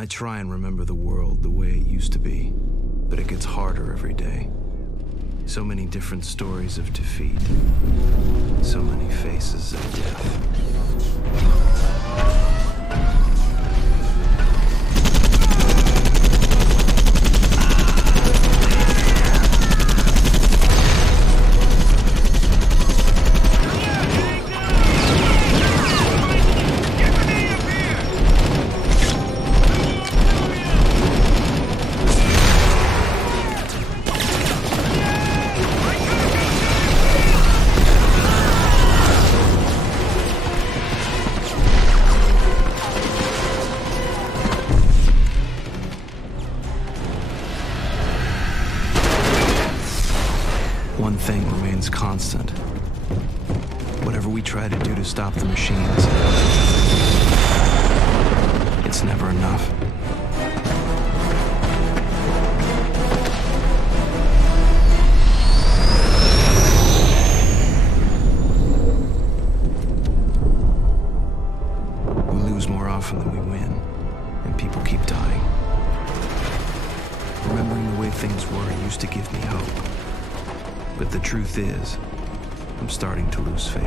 I try and remember the world the way it used to be, but it gets harder every day. So many different stories of defeat. So many faces of death. One thing remains constant. Whatever we try to do to stop the machines, it's never enough. We lose more often than we win, and people keep dying. Remembering the way things were used to give me hope. But the truth is, I'm starting to lose faith.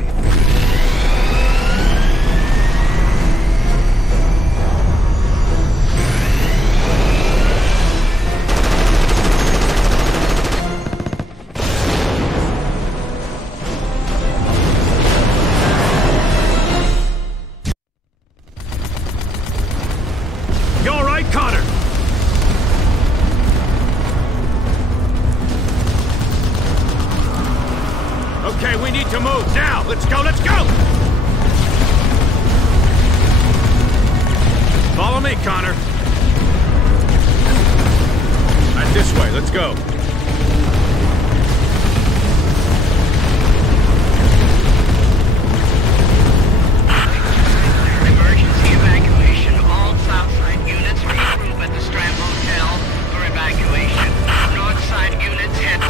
You all right, Connor? Okay, we need to move now. Let's go, let's go! Follow me, Connor. Right this way, let's go. Emergency evacuation. All Southside units regroup at the Strand Hotel for evacuation. Northside units head...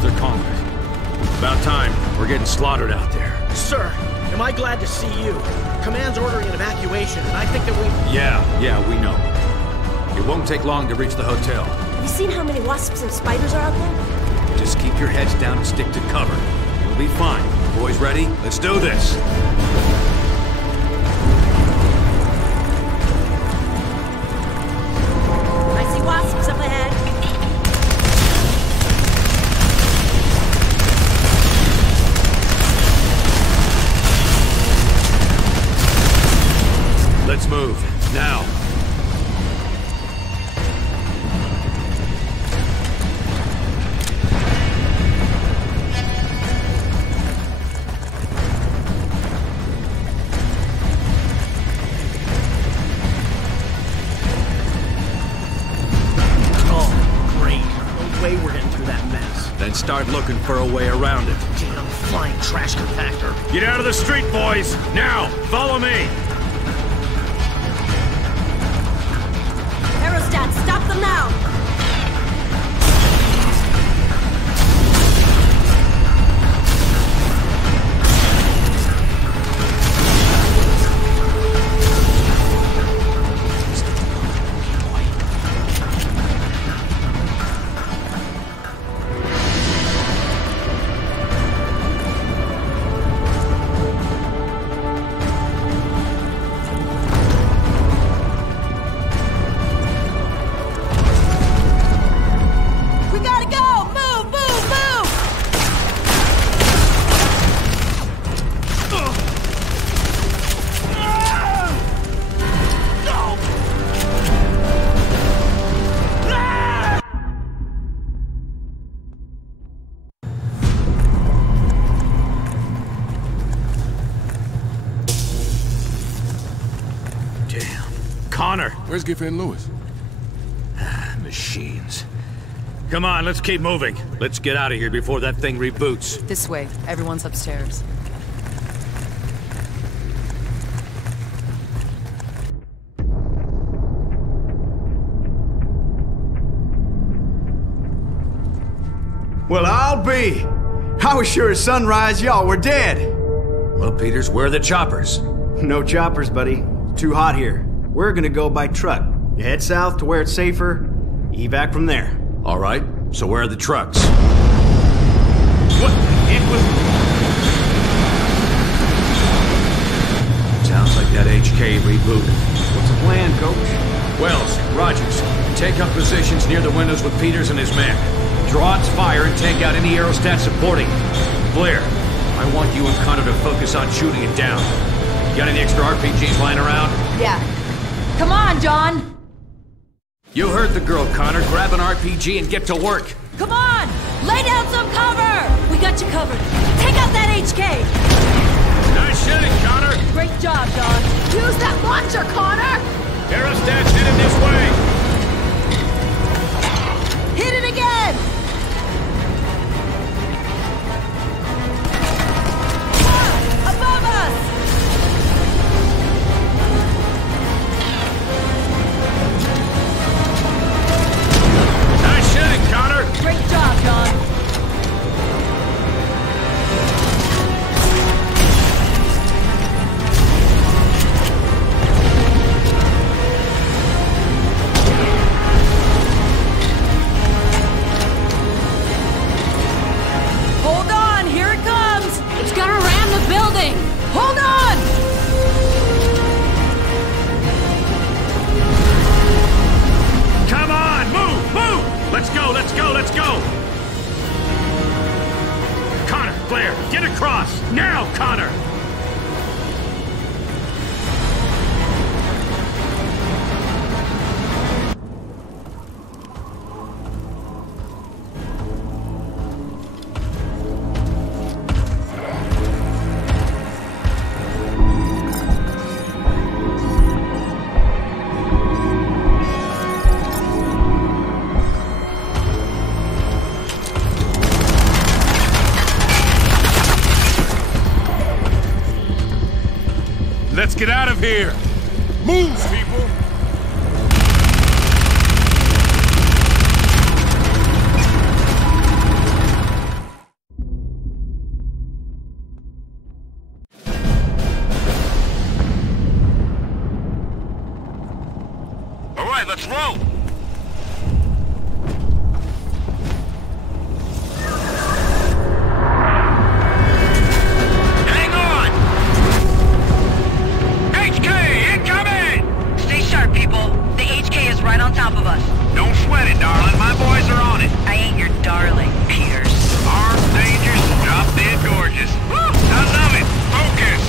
They're calling it. About time. We're getting slaughtered out there. Sir, am I glad to see you? Command's ordering an evacuation, and I think that we... Yeah, we know. It won't take long to reach the hotel. Have you seen how many wasps and spiders are out there? Just keep your heads down and stick to cover. We'll be fine. Boys ready? Let's do this! I see wasps up ahead. Let's move. Now. Oh, great. No way we're getting through that mess. Then start looking for a way around it. Damn flying trash compactor. Get out of the street, boys! Now! Follow me! Aerostats, stop them now! Connor! Where's Giffen and Lewis? Machines. Come on, let's keep moving. Let's get out of here before that thing reboots. This way. Everyone's upstairs. Well, I'll be. I was sure at sunrise y'all were dead. Well, Peters, where are the choppers? No choppers, buddy. Too hot here. We're gonna go by truck. You head south to where it's safer, evac from there. All right, so where are the trucks? What the heck was... Sounds like that HK rebooted. What's the plan, Coach? Wells, Rogers, take up positions near the windows with Peters and his men. Draw its fire and take out any aerostats supporting it. Blair, I want you and Connor to focus on shooting it down. You got any extra RPGs lying around? Yeah. Come on, John! You heard the girl, Connor. Grab an RPG and get to work. Come on! Lay down some cover! We got you covered. Take out that HK! Nice shooting, Connor. Great job, John. Use that launcher, Connor! Aerostats headed this way. Hit it again! Above us! Nice shooting, Connor. Great job, John. Hold on, here it comes! It's gonna ram the building! Hold on! Come on, move, move! Let's go, let's go, let's go! Connor, Blair, get across! Now, Connor! Let's get out of here! Move, people! All right, let's roll! Hang on! HK, incoming! Stay sharp, people. The HK is right on top of us. Don't sweat it, darling. My boys are on it. I ain't your darling, Peters. Armed, dangerous, drop dead gorgeous. Woo! I love it. Focus!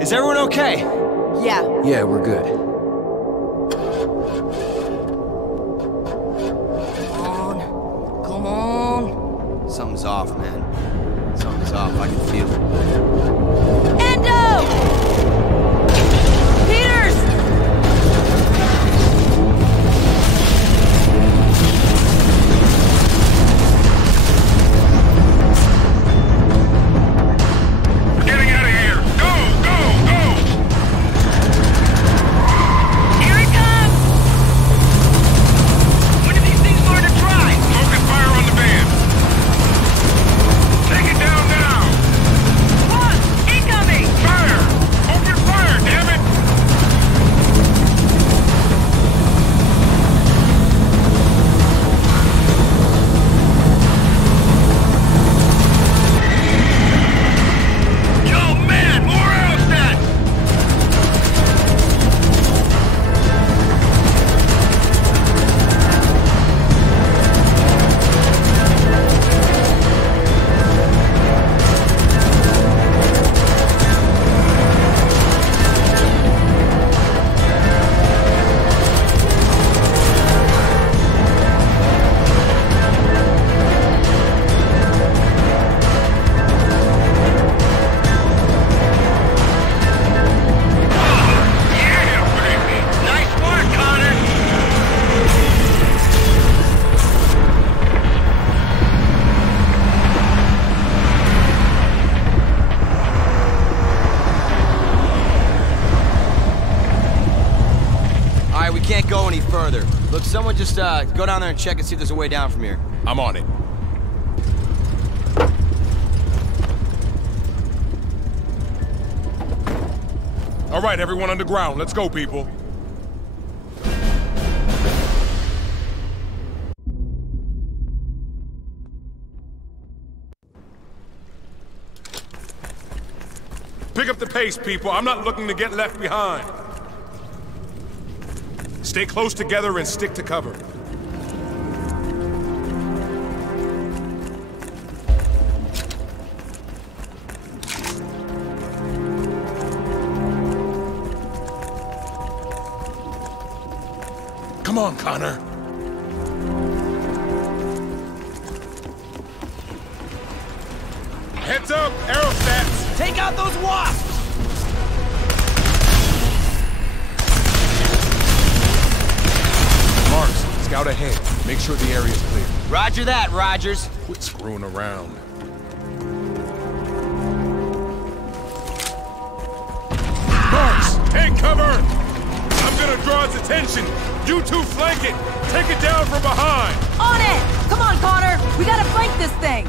Is everyone okay? Yeah. Yeah, we're good. Come on. Come on. Something's off, man. Something's off. I can feel it. Endo! Peters! Getting out of here! Go! Go! Go! Here it comes! When do these things learn to drive? Focus fire on the van. Take it down now! One! Incoming! Fire! Open fire, damn it! Yo, man! More aerostats! Yeah, baby! Nice work, Connor! Alright, we can't go any further. Look, someone just go down there and check and see if there's a way down from here. I'm on it. All right, everyone underground. Let's go, people. Pick up the pace, people. I'm not looking to get left behind. Stay close together and stick to cover. Come on, Connor. Heads up, aerostats! Take out those wasps! Marks, scout ahead. Make sure the area's clear. Roger that, Rogers. Quit screwing around. Marks, take cover! I'm gonna draw its attention. You two flank it. Take it down from behind. On it! Come on, Connor! We gotta flank this thing!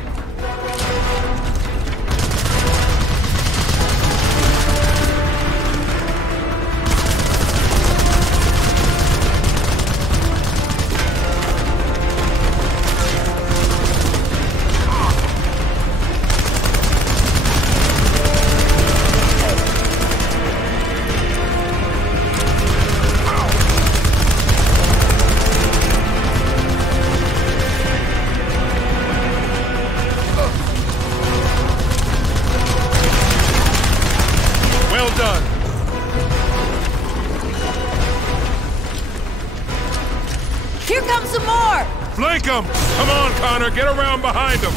Well done. Here comes some more! Flank them! Come on, Connor, get around behind them.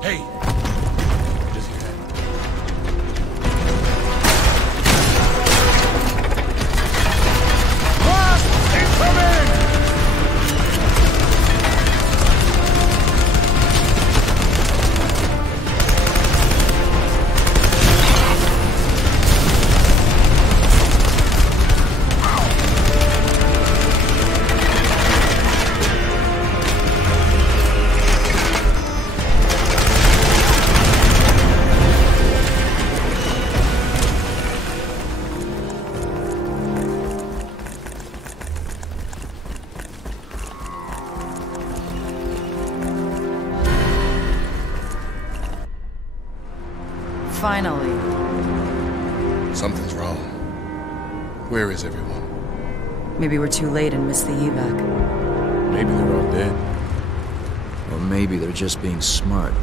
Hey. Just hear that? Wasp! Incoming! Finally. Something's wrong. Where is everyone? Maybe we're too late and missed the evac. Maybe they're all dead. Or maybe they're just being smart.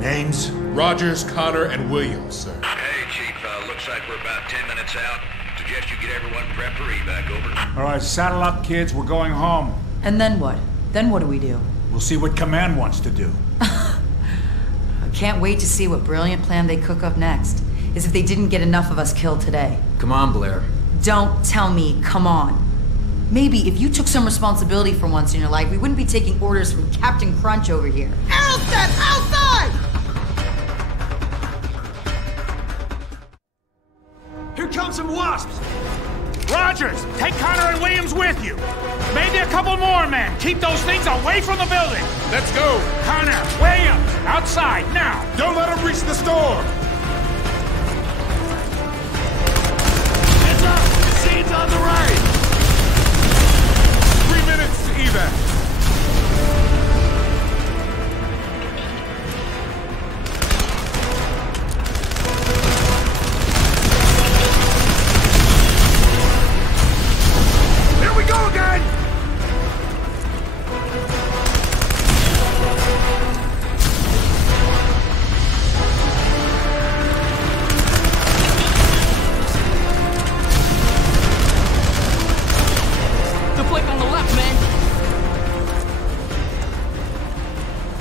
Names? Rogers, Connor, and Williams, sir. Hey, Chief. Looks like we're about 10 minutes out. Suggest you get everyone prepped for evac, over. All right, saddle up, kids. We're going home. And then what? Then what do we do? We'll see what Command wants to do. I can't wait to see what brilliant plan they cook up next. As if they didn't get enough of us killed today. Come on, Blair. Don't tell me, come on. Maybe if you took some responsibility for once in your life, we wouldn't be taking orders from Captain Crunch over here. Aerostat, outside! Here come some wasps! Rogers, take Connor and Williams with you. Maybe a couple more men. Keep those things away from the building. Let's go. Connor, Williams, outside, now. Don't let them reach the store. Heads up! Scene's on the right! 3 minutes to evac. Here we go again! The flake on the left, man!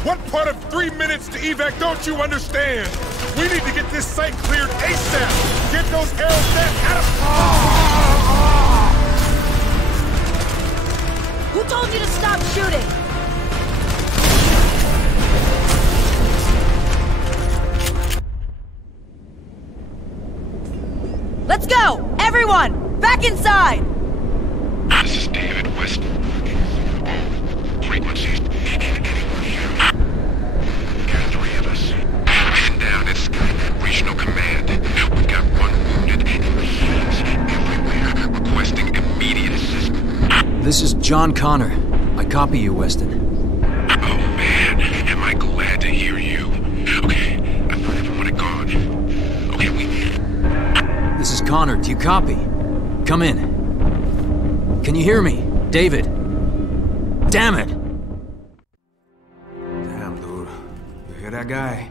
What part of 3 minutes to evac don't you understand? We need to get this site cleared ASAP. Get those aerostats out of... Who told you to stop shooting? Let's go! Everyone! Back inside! This is David West. Frequencies. Got 3 of us. Man down at Skynet Regional Command. We've got 1 wounded and machines everywhere requesting immediate assistance. This is John Connor. I copy you, Weston. Oh man, am I glad to hear you. Okay, I thought everyone had gone. Okay, This is Connor. Do you copy? Come in. Can you hear me? David. Damn it! Damn, dude. You hear that guy?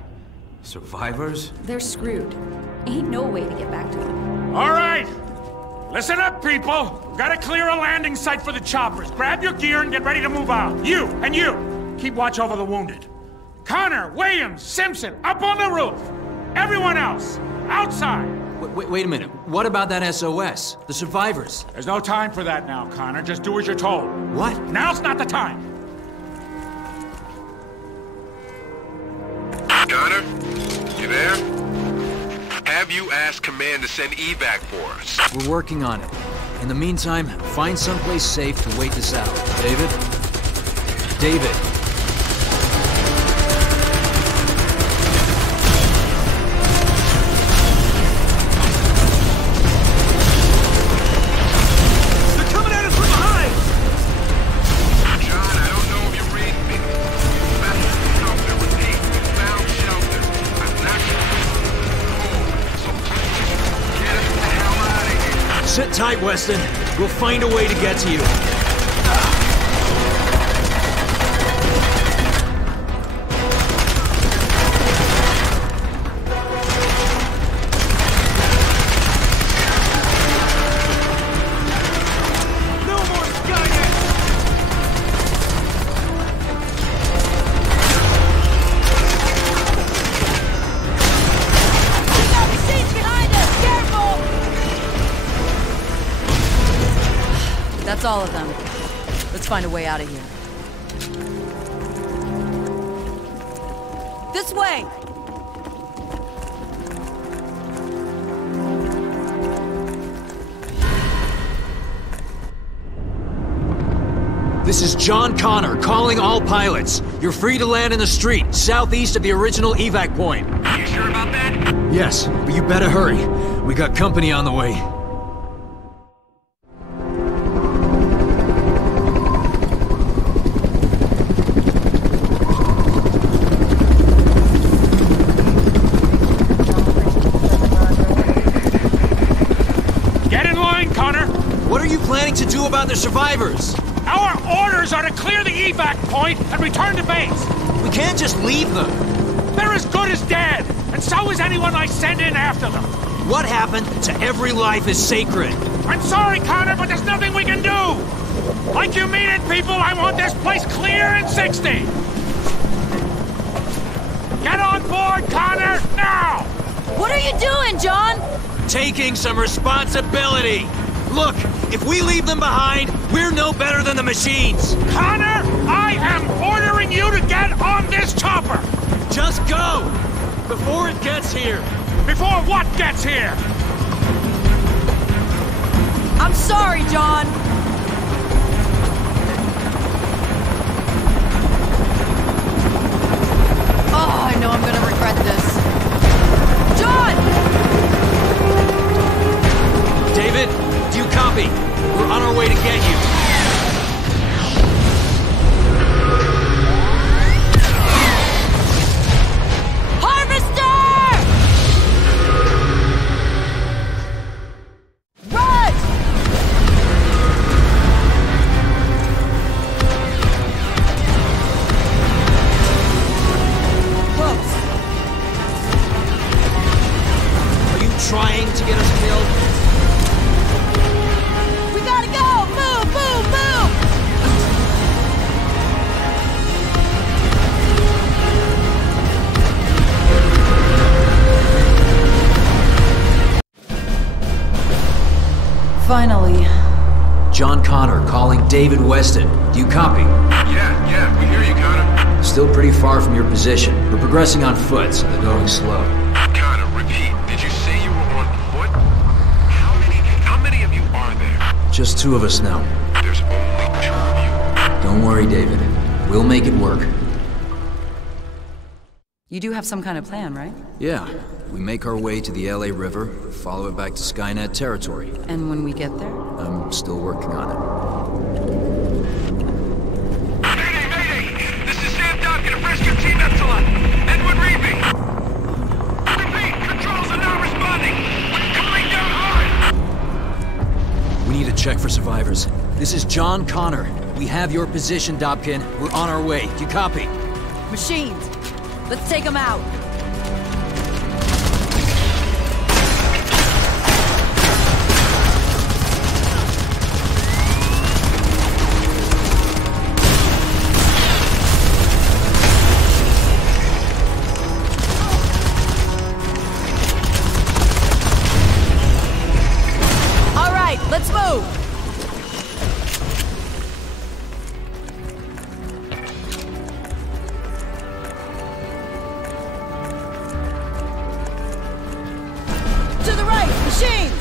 Survivors? They're screwed. Ain't no way to get back to them. All right! Listen up, people! We've got to clear a landing site for the choppers. Grab your gear and get ready to move out. You, and you! Keep watch over the wounded. Connor, Williams, Simpson, up on the roof! Everyone else, outside! Wait a minute. What about that SOS? The survivors? There's no time for that now, Connor. Just do as you're told. What? Now's not the time! Connor, you there? Have you asked Command to send evac for us? We're working on it. In the meantime, find someplace safe to wait this out. David? David! They're coming at us from behind! John, I don't know if you're reading me. Found shelter, repeat. Found shelter. I'm not home. So please, get us the hell out of here. Sit tight, Weston. We'll find a way to get to you. That's all of them. Let's find a way out of here. This way! This is John Connor, calling all pilots. You're free to land in the street, southeast of the original evac point. You sure about that? Yes, but you better hurry. We got company on the way. Get in line, Connor! What are you planning to do about the survivors? Our orders are to clear the evac point and return to base. We can't just leave them. They're as good as dead, and so is anyone I send in after them. What happened to every life is sacred? I'm sorry, Connor, but there's nothing we can do. Like you mean it, people, I want this place clear in 60. Get on board, Connor, now! What are you doing, John? Taking some responsibility. Look, if we leave them behind, we're no better than the machines. Connor, I am ordering you to get on this chopper! Just go! Before it gets here. Before what gets here? I'm sorry, John. Oh, I know I'm gonna regret this. John! David, do you copy? We're on our way to get you. Trying to get us killed? We gotta go! Move, move, move! Finally. John Connor calling David Weston. Do you copy? Yeah, we hear you, Connor. Still pretty far from your position. We're progressing on foot, so they're going slow. Connor, repeat. Did you say you were on foot? How many of you are there? Just 2 of us now. There's only 2 of you. Don't worry, David. We'll make it work. You do have some kind of plan, right? Yeah. We make our way to the LA River, follow it back to Skynet territory. And when we get there? I'm still working on it. Mayday! This is Sam Duncan of Rescue Team Epsilon. Edward Reaving. Repeat, controls are not responding. We're coming down hard. We need to check for survivors. This is John Connor. We have your position, Dobkin. We're on our way. Do you copy? Machines. Let's take them out. All right, let's move. To the right, machines!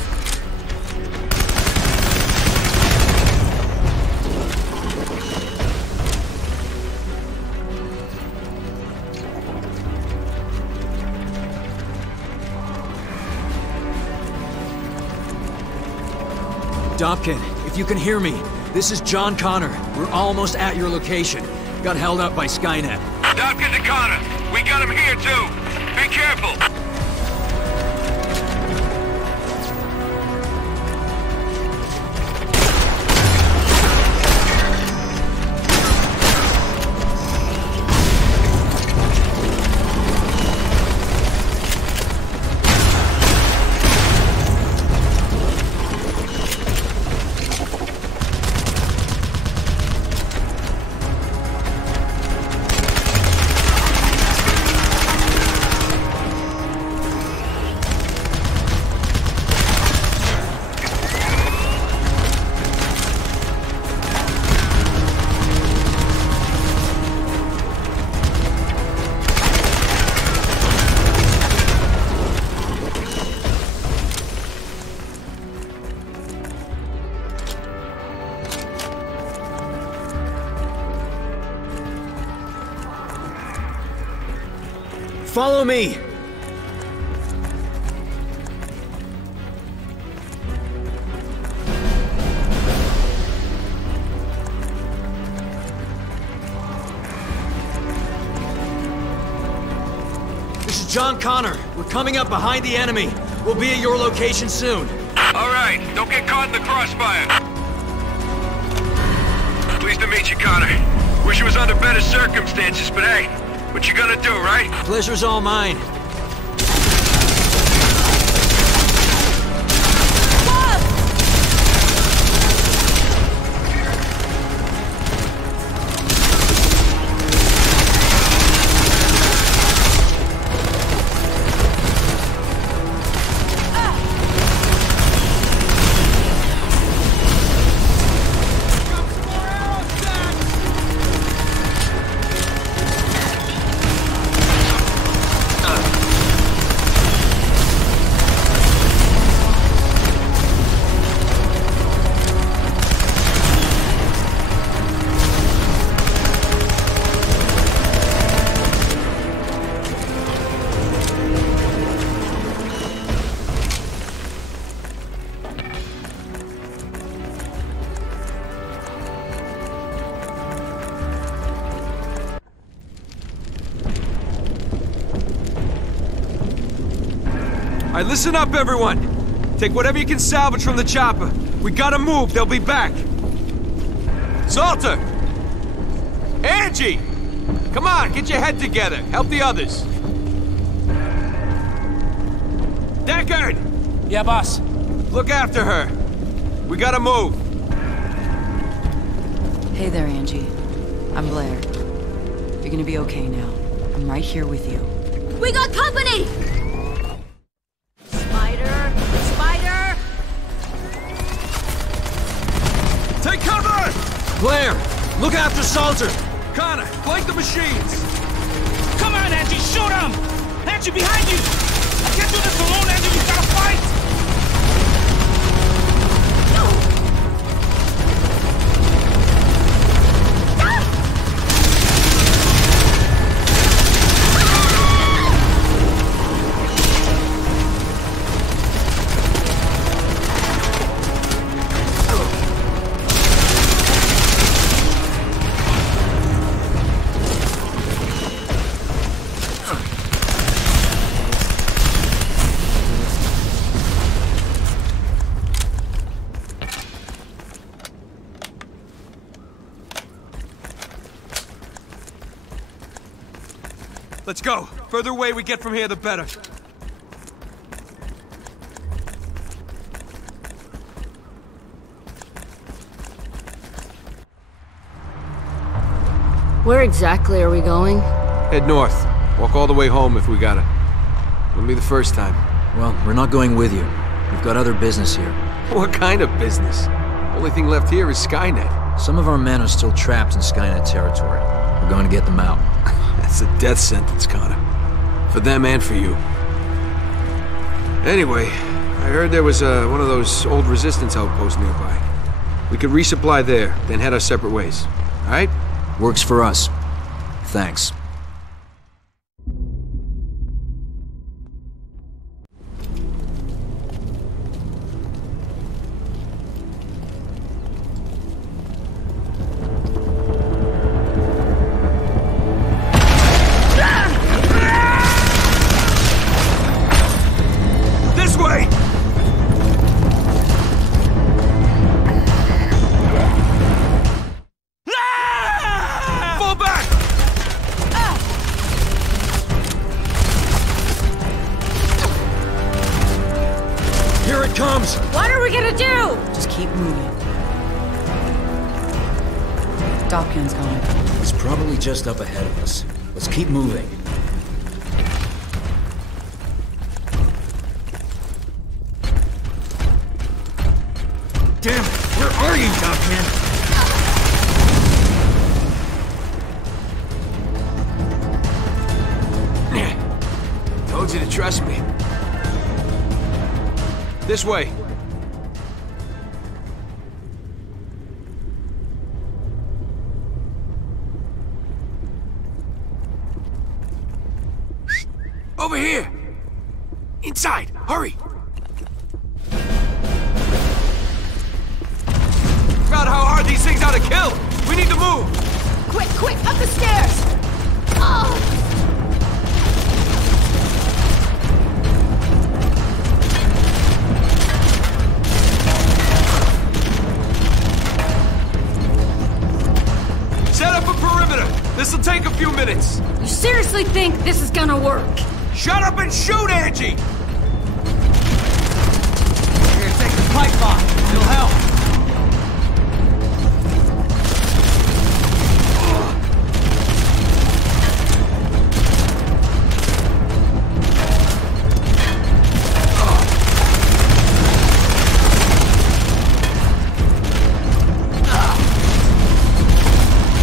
Dobkin, if you can hear me, this is John Connor. We're almost at your location. Got held up by Skynet. Dobkin to Connor. We got him here, too. Be careful. Follow me! This is John Connor. We're coming up behind the enemy. We'll be at your location soon. All right, don't get caught in the crossfire. Pleased to meet you, Connor. Wish it was under better circumstances, but hey, what you gonna do, right? Pleasure's all mine. All right, listen up, everyone. Take whatever you can salvage from the chopper. We gotta move, they'll be back. Salter! Angie! Come on, get your head together. Help the others. Deckard! Yeah, boss. Look after her. We gotta move. Hey there, Angie. I'm Blair. You're gonna be okay now. I'm right here with you. We got company! Spider! Take cover! Blair, look after Salter! Connor, flank the machines! Come on, Angie, shoot him! Angie, behind you! I can't do this alone, Angie, we gotta fight! Let's go. Further away we get from here, the better. Where exactly are we going? Head north. Walk all the way home if we gotta. Wouldn't be the first time. Well, we're not going with you. We've got other business here. What kind of business? Only thing left here is Skynet. Some of our men are still trapped in Skynet territory. We're going to get them out. That's a death sentence, Connor. For them and for you. Anyway, I heard there was one of those old resistance outposts nearby. We could resupply there, then head our separate ways. All right? Works for us. Thanks. What are we gonna do? Just keep moving. Dopkin's gone. He's probably just up ahead of us. Let's keep moving. Damn it! Where are you, Dopkin? Told you to trust me. This way. Hurry! About how hard these things are to kill! We need to move! Quick, quick, up the stairs! Oh! Set up a perimeter! This'll take a few minutes! You seriously think this is gonna work? Shut up and shoot, Angie! Here, take the pipe bomb. It'll help.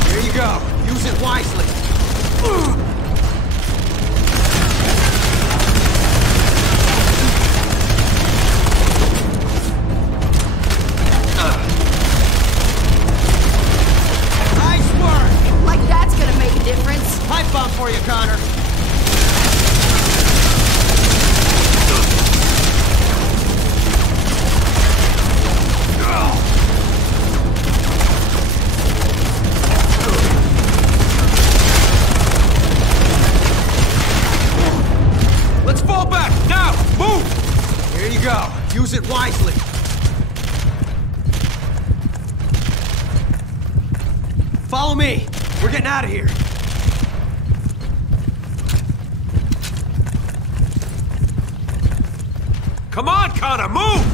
Here you go. Use it wisely. Pipe bomb for you, Connor. Let's fall back! Now! Move! Here you go. Use it wisely. Follow me. We're getting out of here. Come on, Connor, move!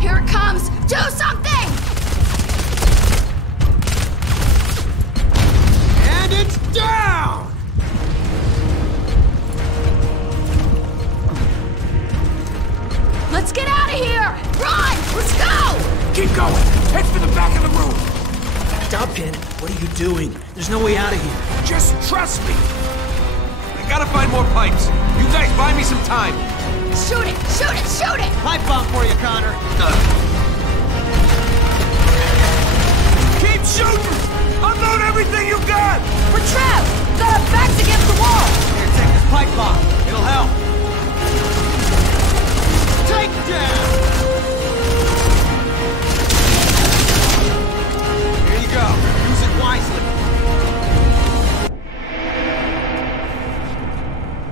Here it comes! Do something! And it's down! Let's get out of here! Run! Let's go! Keep going! Head for the back of the room! Dobkin, what are you doing? There's no way out of here. Just trust me! I gotta find more pipes. You guys buy me some time. Shoot it! Shoot it! Shoot it! Pipe bomb for you, Connor. Keep shooting! Unload everything you got! We're trapped! Got our backs against the wall! Here, take this pipe bomb. It'll help. Take down! Here you go. Use it wisely.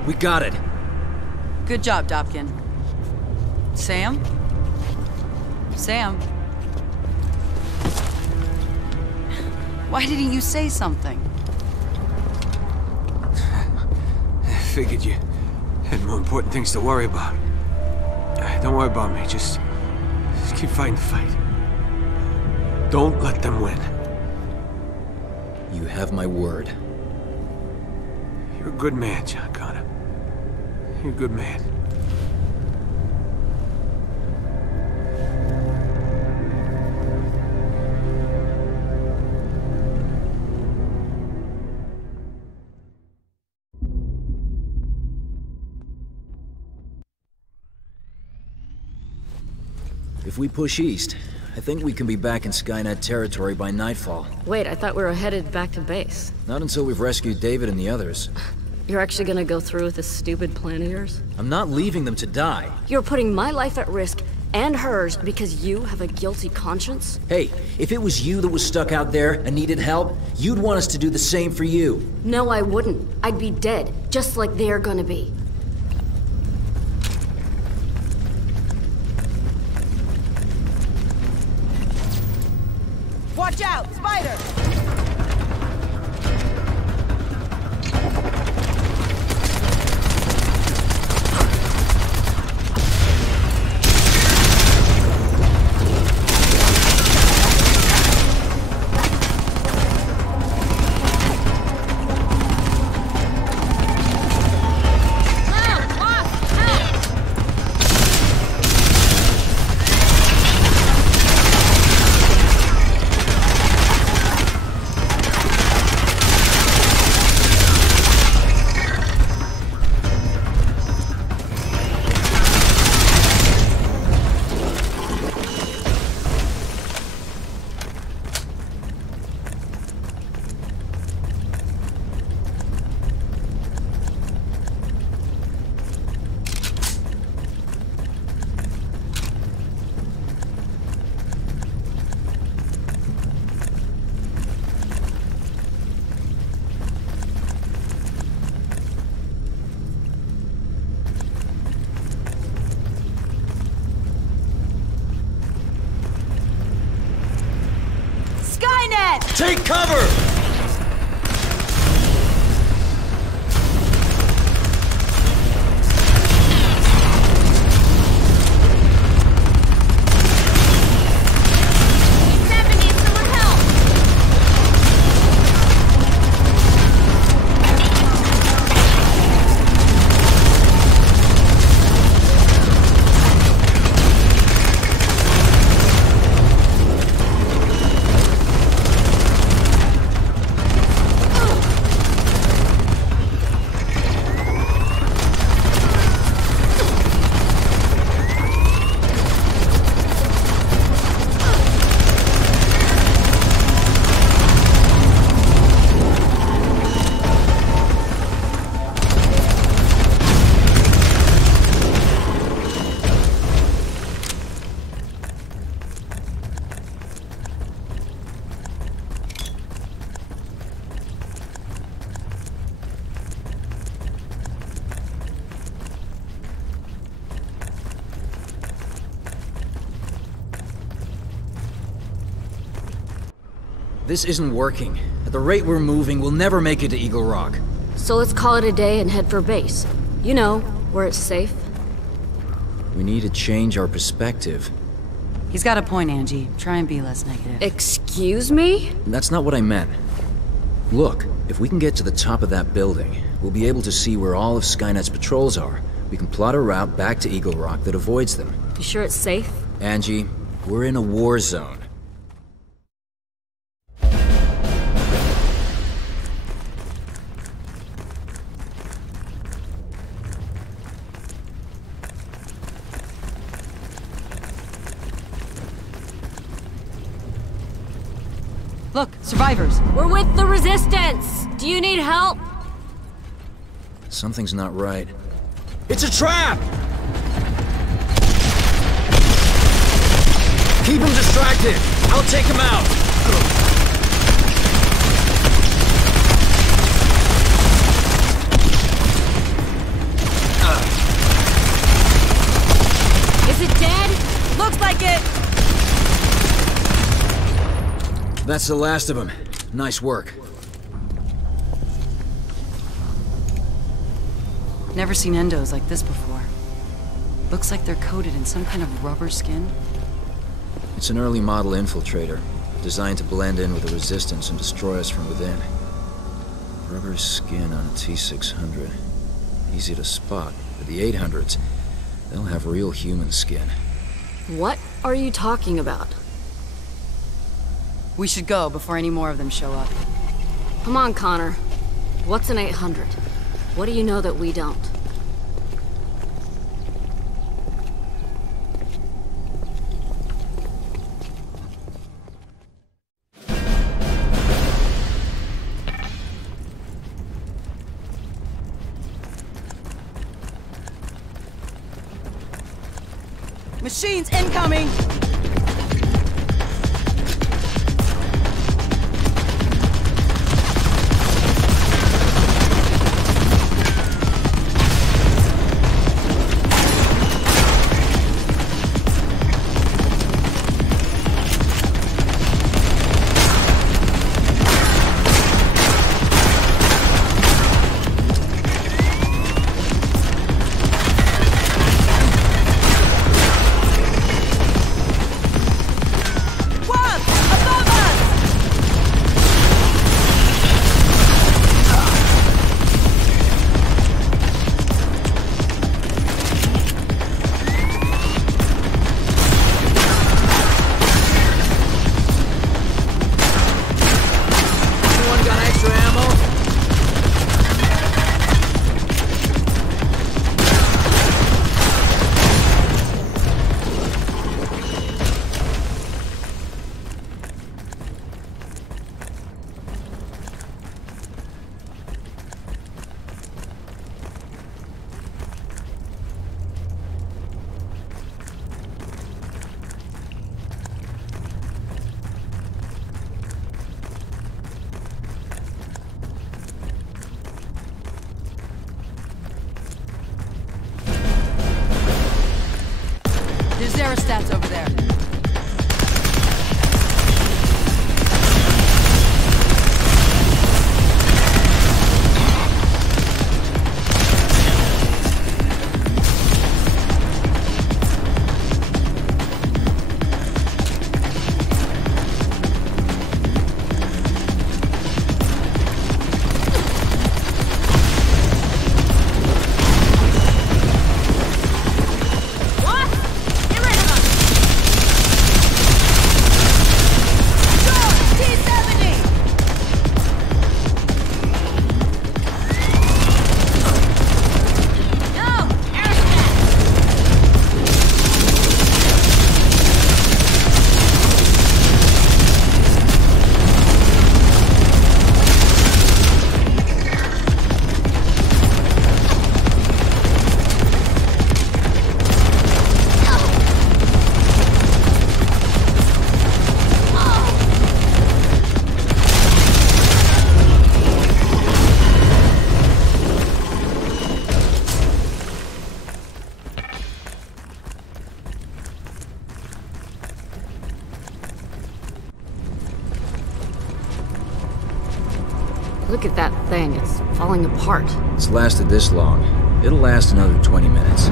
We got it. Good job, Dobkin. Sam? Sam? Why didn't you say something? I figured you had more important things to worry about. Don't worry about me, just keep fighting the fight. Don't let them win. You have my word. You're a good man, John Connor. You're a good man. If we push east, I think we can be back in Skynet territory by nightfall. Wait, I thought we were headed back to base. Not until we've rescued David and the others. You're actually gonna go through with this stupid plan of yours? I'm not leaving them to die. You're putting my life at risk and hers because you have a guilty conscience? Hey, if it was you that was stuck out there and needed help, you'd want us to do the same for you. No, I wouldn't. I'd be dead, just like they're gonna be. Watch out! Spider! Take cover! This isn't working. At the rate we're moving, we'll never make it to Eagle Rock. So let's call it a day and head for base. You know, where it's safe. We need to change our perspective. He's got a point, Angie. Try and be less negative. Excuse me? That's not what I meant. Look, if we can get to the top of that building, we'll be able to see where all of Skynet's patrols are. We can plot a route back to Eagle Rock that avoids them. You sure it's safe? Angie, we're in a war zone. Look, survivors. We're with the Resistance! Do you need help? Something's not right. It's a trap! Keep him distracted! I'll take him out! Is it dead? Looks like it! That's the last of them. Nice work. Never seen endos like this before. Looks like they're coated in some kind of rubber skin. It's an early model infiltrator, designed to blend in with the Resistance and destroy us from within. Rubber skin on a T-600. Easy to spot. For the 800s, they'll have real human skin. What are you talking about? We should go before any more of them show up. Come on, Connor. What's an 800? What do you know that we don't? Machines incoming! Look at that thing. It's falling apart. It's lasted this long. It'll last another 20 minutes.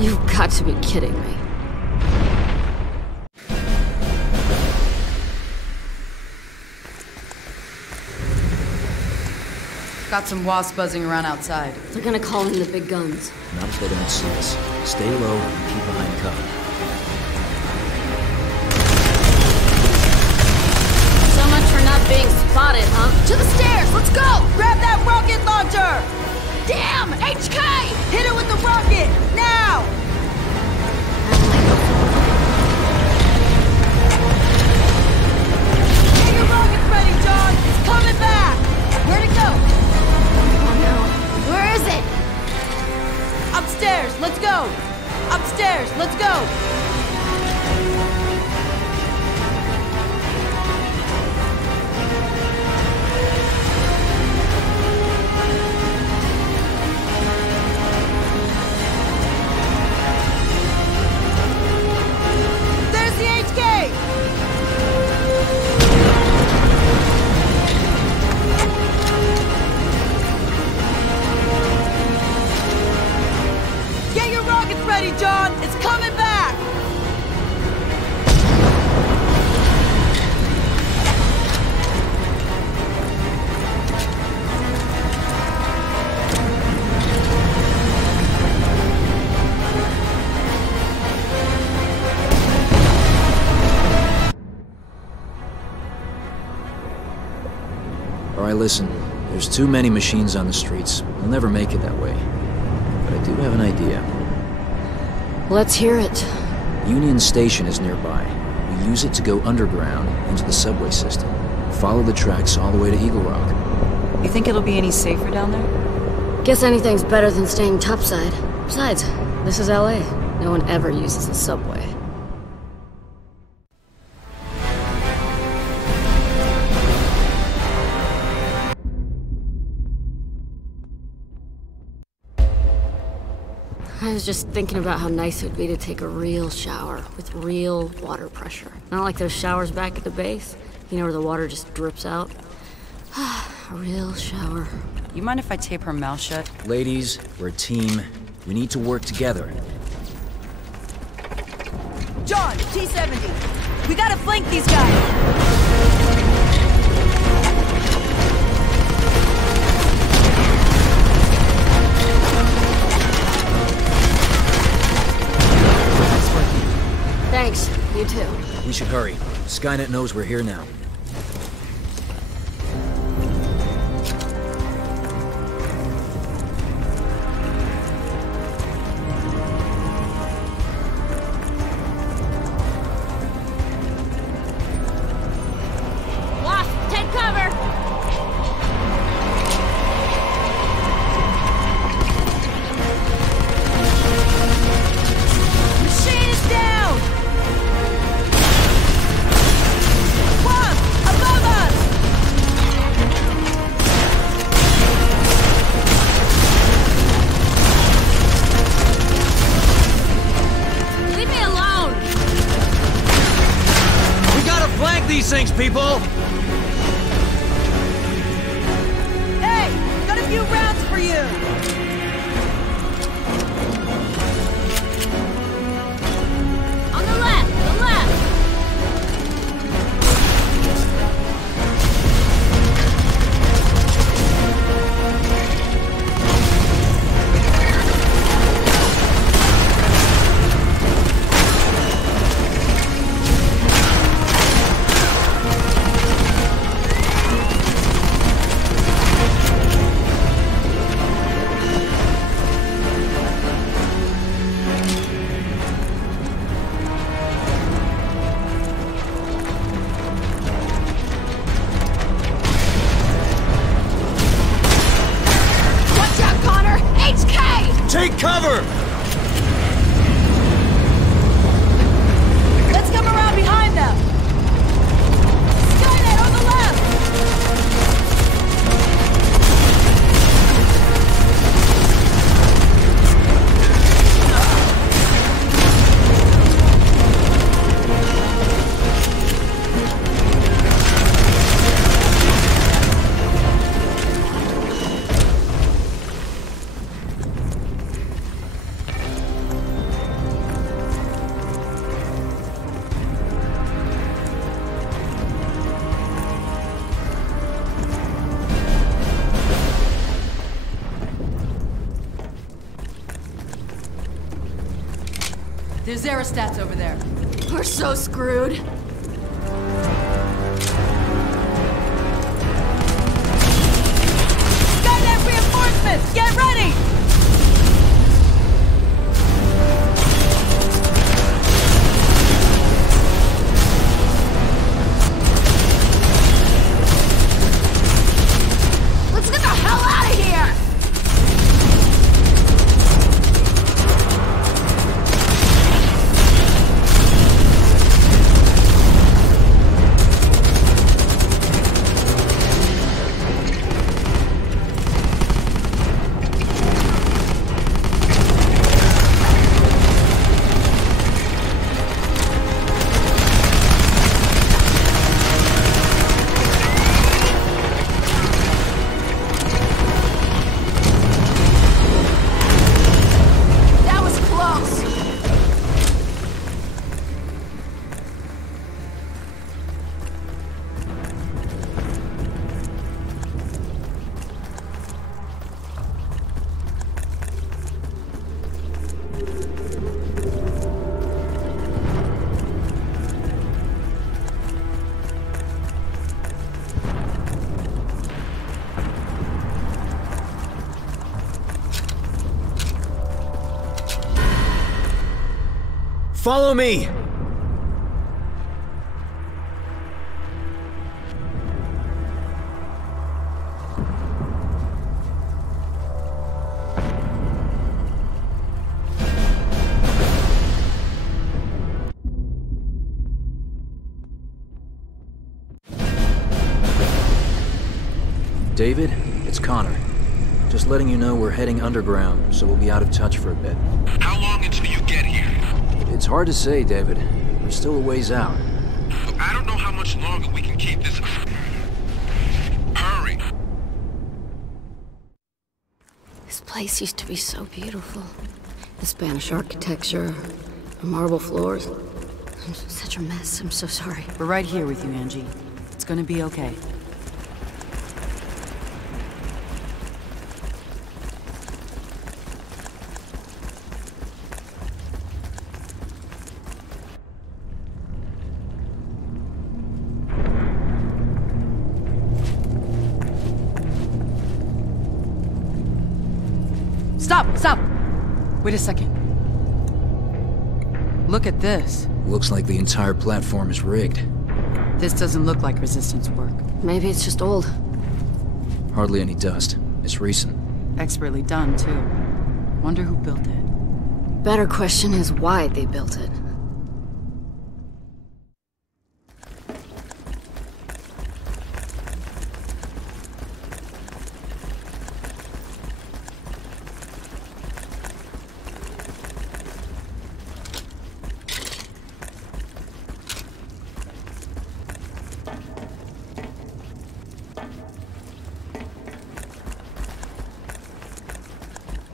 You've got to be kidding me. Got some wasps buzzing around outside. They're gonna call in the big guns. Not if they don't see us. Stay low and keep behind cover. So much for not being spotted, huh? To the stairs! Let's go! Grab that rocket launcher! Damn! HK! Hit it with the rocket! Now! Get your rockets ready, John! It's coming back! Where'd it go? Oh no. Where is it? Upstairs! Let's go! Upstairs! Let's go! John, it's coming back! Alright, listen. There's too many machines on the streets. We'll never make it that way. But I do have an idea. Let's hear it. Union Station is nearby. We use it to go underground into the subway system. Follow the tracks all the way to Eagle Rock. You think it'll be any safer down there? Guess anything's better than staying topside. Besides, this is LA. No one ever uses the subway. I was just thinking about how nice it would be to take a real shower with real water pressure. Not like those showers back at the base, you know, where the water just drips out. A real shower. You mind if I tape her mouth shut? Ladies, we're a team. We need to work together. John, T-70. We gotta flank these guys. Thanks. You too. We should hurry. Skynet knows we're here now. Wasp, take cover! Machine is down! Wasp, above us! Leave me alone! We gotta flank these things, people! Hey, got a few rounds for you! On the left! The left! There's aerostats over there. We're so screwed. Skynet reinforcements! Get ready! Let's get the hell out of here! Follow me! David, it's Connor. Just letting you know we're heading underground, so we'll be out of touch for a bit. How long until you get here? It's hard to say, David. We're still a ways out. I don't know how much longer we can keep this. Hurry! This place used to be so beautiful. The Spanish architecture, the marble floors. I'm such a mess. I'm so sorry. We're right here with you, Angie. It's gonna be okay. Stop! Wait a second. Look at this. Looks like the entire platform is rigged. This doesn't look like resistance work. Maybe it's just old. Hardly any dust. It's recent. Expertly done, too. Wonder who built it. Better question is why they built it.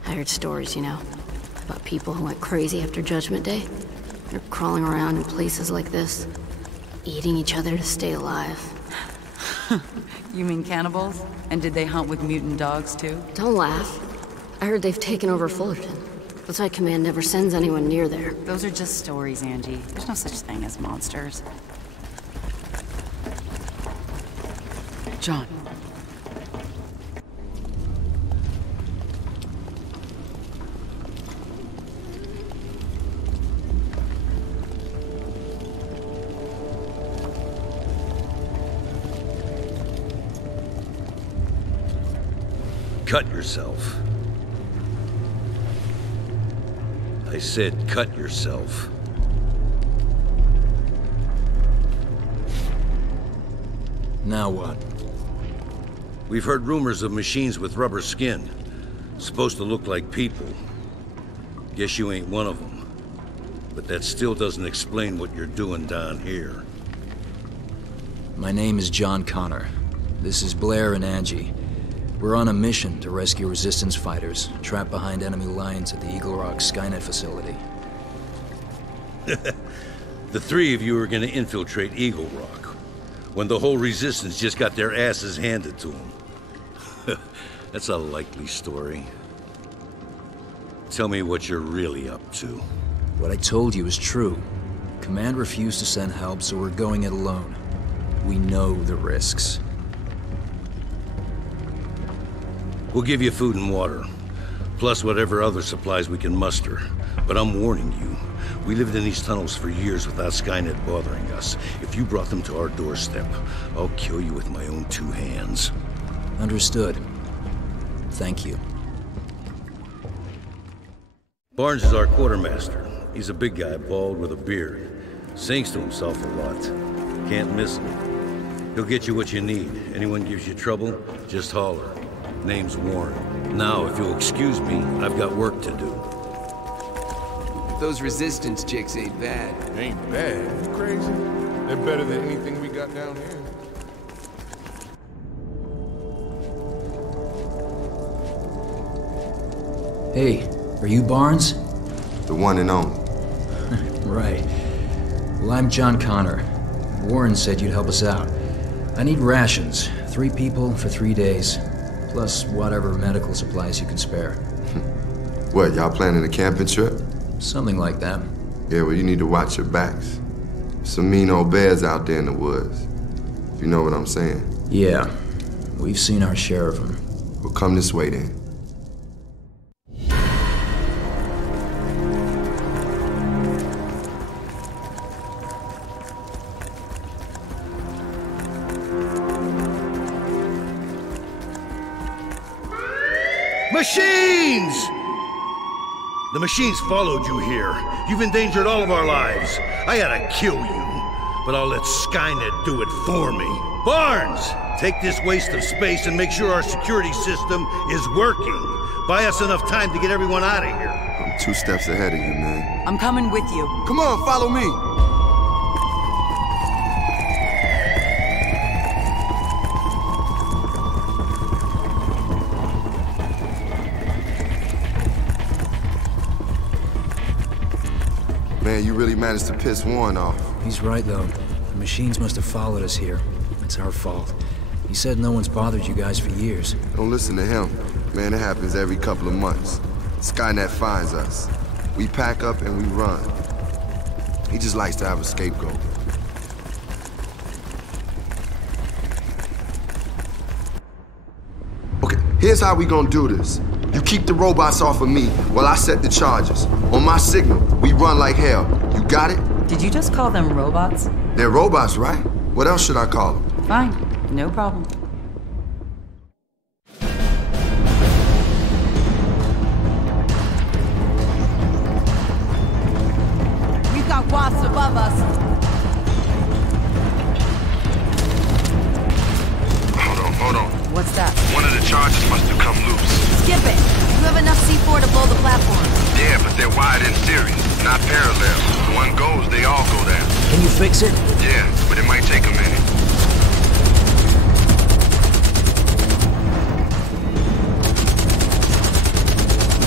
I heard stories, you know, about people who went crazy after Judgment Day. They're crawling around in places like this, eating each other to stay alive. You mean cannibals? And did they hunt with mutant dogs, too? Don't laugh. I heard they've taken over Fullerton. That's why Command never sends anyone near there. Those are just stories, Angie. There's no such thing as monsters. John. Cut yourself. I said cut yourself. Now what? We've heard rumors of machines with rubber skin. Supposed to look like people. Guess you ain't one of them. But that still doesn't explain what you're doing down here. My name is John Connor. This is Blair and Angie. We're on a mission to rescue Resistance fighters trapped behind enemy lines at the Eagle Rock Skynet facility. The three of you are gonna infiltrate Eagle Rock, when the whole Resistance just got their asses handed to them. That's a likely story. Tell me what you're really up to. What I told you is true. Command refused to send help, so we're going it alone. We know the risks. We'll give you food and water, plus whatever other supplies we can muster. But I'm warning you, we lived in these tunnels for years without Skynet bothering us. If you brought them to our doorstep, I'll kill you with my own 2 hands. Understood. Thank you. Barnes is our quartermaster. He's a big guy, bald with a beard. Sings to himself a lot. Can't miss him. He'll get you what you need. Anyone gives you trouble, just holler. Name's Warren. Now, if you'll excuse me, I've got work to do. Those resistance chicks ain't bad. Ain't bad? You crazy? They're better than anything we got down here. Hey, are you Barnes? The one and only. Right. Well, I'm John Connor. Warren said you'd help us out. I need rations. 3 people for 3 days. Plus whatever medical supplies you can spare. What, y'all planning a camping trip? Something like that. Yeah, well, you need to watch your backs. Some mean old bears out there in the woods. If you know what I'm saying. Yeah, we've seen our share of them. Well, come this way then. Machines! The machines followed you here. You've endangered all of our lives. I had to kill you, but I'll let Skynet do it for me. Barnes! Take this waste of space and make sure our security system is working. Buy us enough time to get everyone out of here. I'm 2 steps ahead of you, man. I'm coming with you. Come on, follow me. Man, you really managed to piss Warren off. He's right, though. The machines must have followed us here. It's our fault. He said no one's bothered you guys for years. Don't listen to him. Man, it happens every couple of months. Skynet finds us. We pack up and we run. He just likes to have a scapegoat. Okay, here's how we gonna do this. You keep the robots off of me while I set the charges. On my signal, we run like hell. You got it? Did you just call them robots? They're robots, right? What else should I call them? Fine, no problem. We've got wasps above us. Hold on. What's that? One of the charges must have come loose. Skip it. You have enough C4 to blow the platform. Yeah, but they're wired in series, not parallel. One goes, they all go down. Can you fix it? Yeah, but it might take a minute.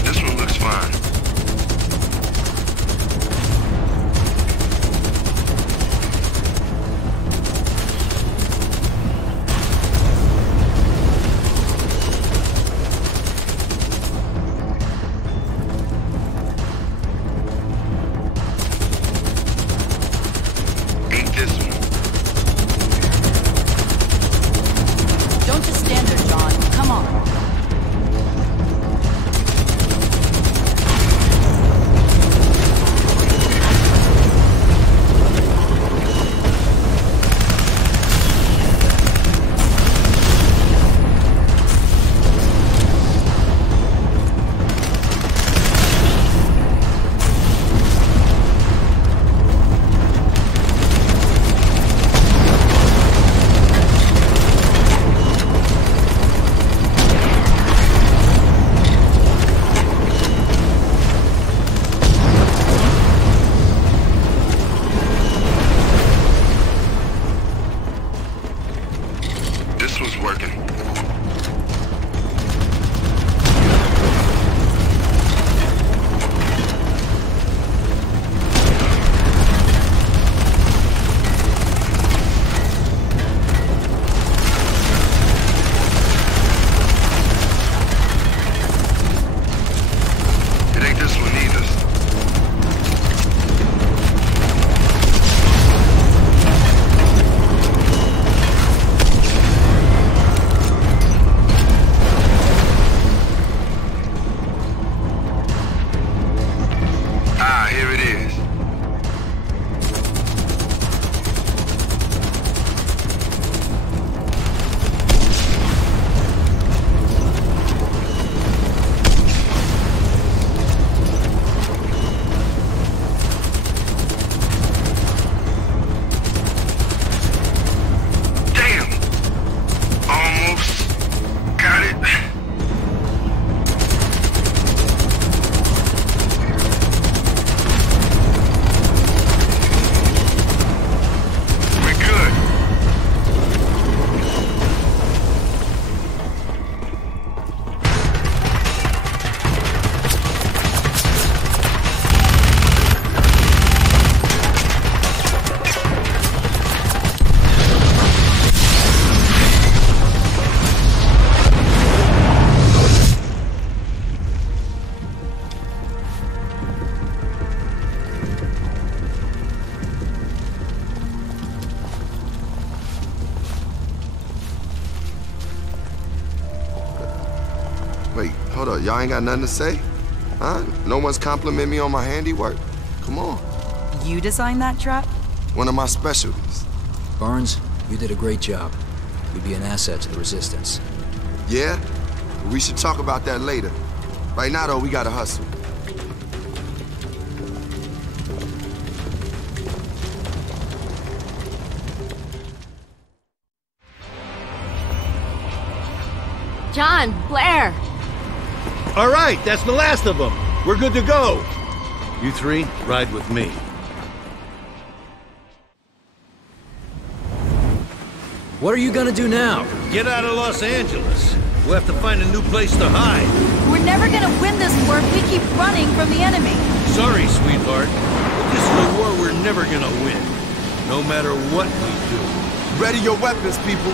This one looks fine. Hold up, y'all ain't got nothing to say? Huh? No one's compliment me on my handiwork? Come on. You designed that truck? One of my specialties. Barnes, you did a great job. You'd be an asset to the Resistance. Yeah? We should talk about that later. Right now, though, we gotta hustle. John, Blair. All right, that's the last of them. We're good to go. You three, ride with me. What are you gonna do now? Get out of Los Angeles. We'll have to find a new place to hide. We're never gonna win this war if we keep running from the enemy. Sorry, sweetheart. But this is a war we're never gonna win. No matter what we do. Ready your weapons, people.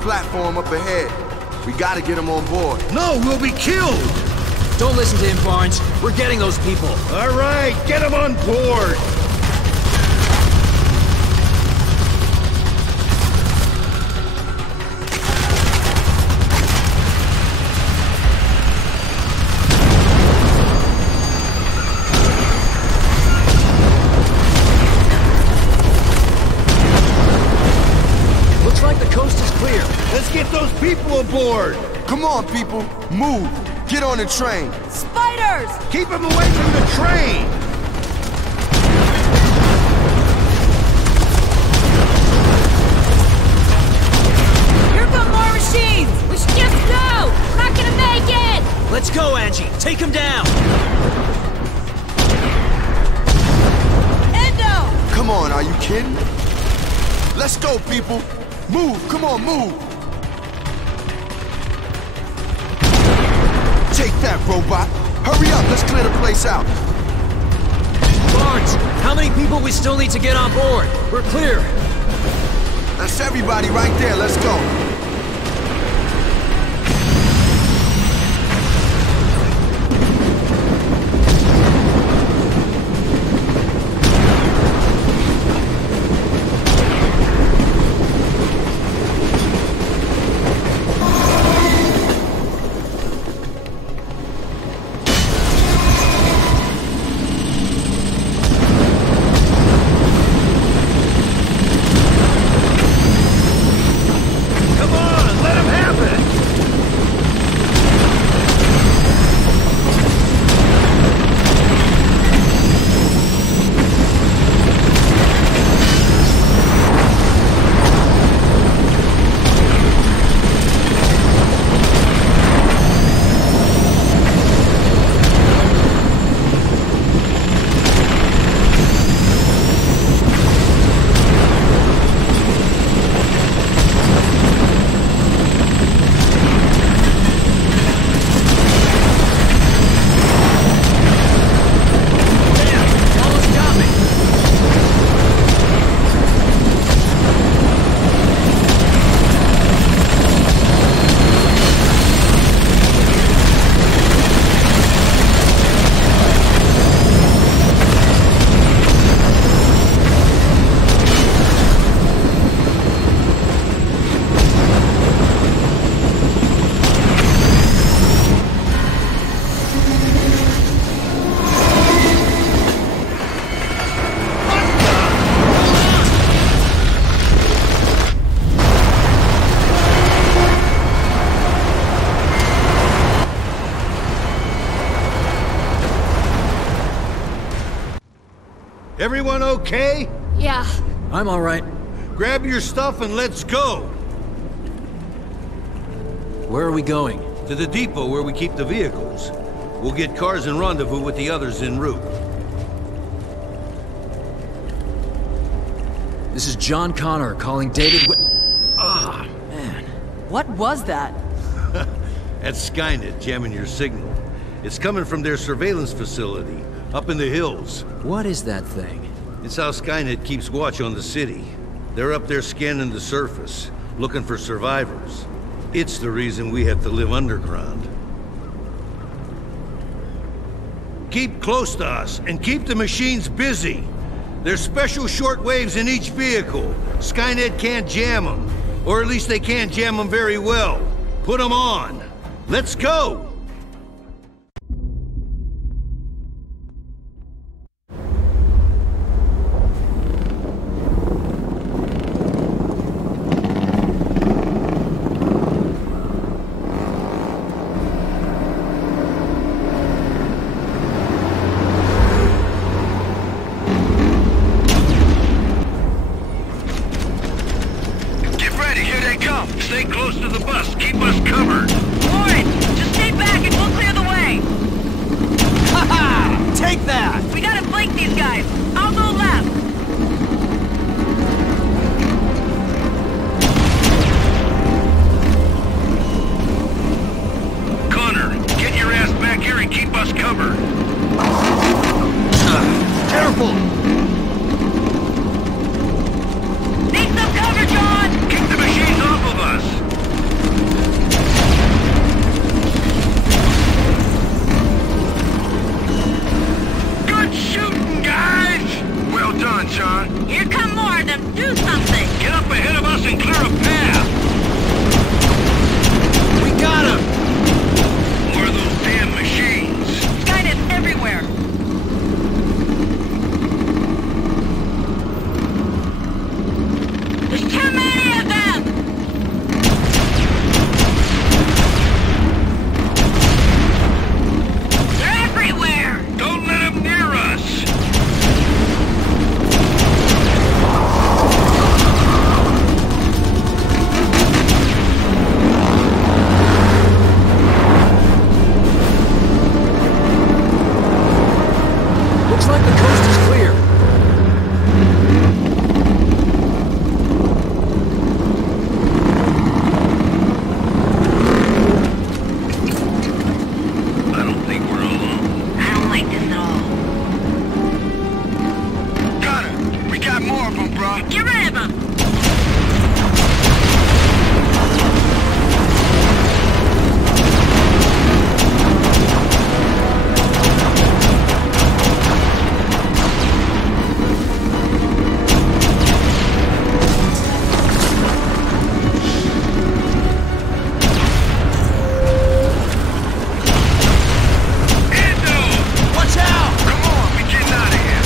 Platform up ahead. We gotta get him on board. No, we'll be killed! Don't listen to him, Barnes. We're getting those people. All right, get him on board! Let's get those people aboard! Come on, people. Move. Get on the train. Spiders! Keep them away from the train! Here come more machines! We should just go! We're not gonna make it! Let's go, Angie. Take him down! Endo! Come on, are you kidding? Let's go, people. Move. Come on, move. Take that, robot! Hurry up, let's clear the place out! Barnes, how many people we still need to get on board? We're clear! That's everybody right there, let's go! Come Everyone okay? Yeah. I'm all right. Grab your stuff and let's go! Where are we going? To the depot where we keep the vehicles. We'll get cars and rendezvous with the others en route. This is John Connor calling David Ah, man. What was that? That's Skynet jamming your signal. It's coming from their surveillance facility, up in the hills. What is that thing? It's how Skynet keeps watch on the city. They're up there scanning the surface, looking for survivors. It's the reason we have to live underground. Keep close to us, and keep the machines busy. There's special short waves in each vehicle. Skynet can't jam them. Or at least they can't jam them very well. Put them on. Let's go! Stay close to the bus. Keep us covered. Warren, just stay back and we'll clear the way. Ha ha! Take that! We gotta flank these guys. I'll go left. Connor, get your ass back here and keep us covered. Careful! Need some cover, John! Keep the machines off of us! Good shooting, guys! Well done, John. Here come more of them. Do something! Get up ahead of us and clear a path! We got him! More of those damn machines! Skynet's everywhere! There's too many of them! They're everywhere! Don't let them near us! Looks like the coast is clear. I don't think we're alone. I don't like this at all. Connor, we got more of them, bro. Get rid of them! Watch out! Come on, we're getting out of here.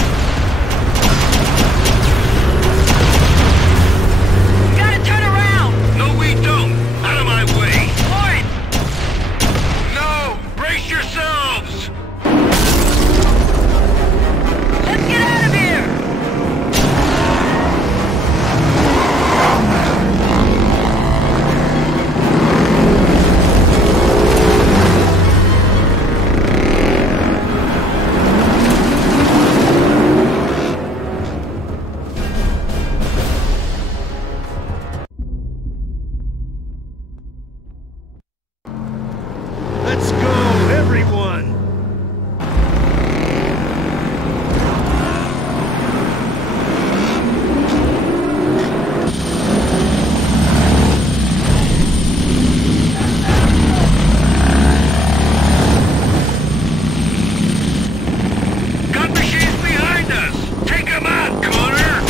We gotta turn around. No, we don't. Out of my way. Warren! No! Brace yourselves! Let's get out of here! Let's go, everyone! Got machines behind us! Take them out, Connor!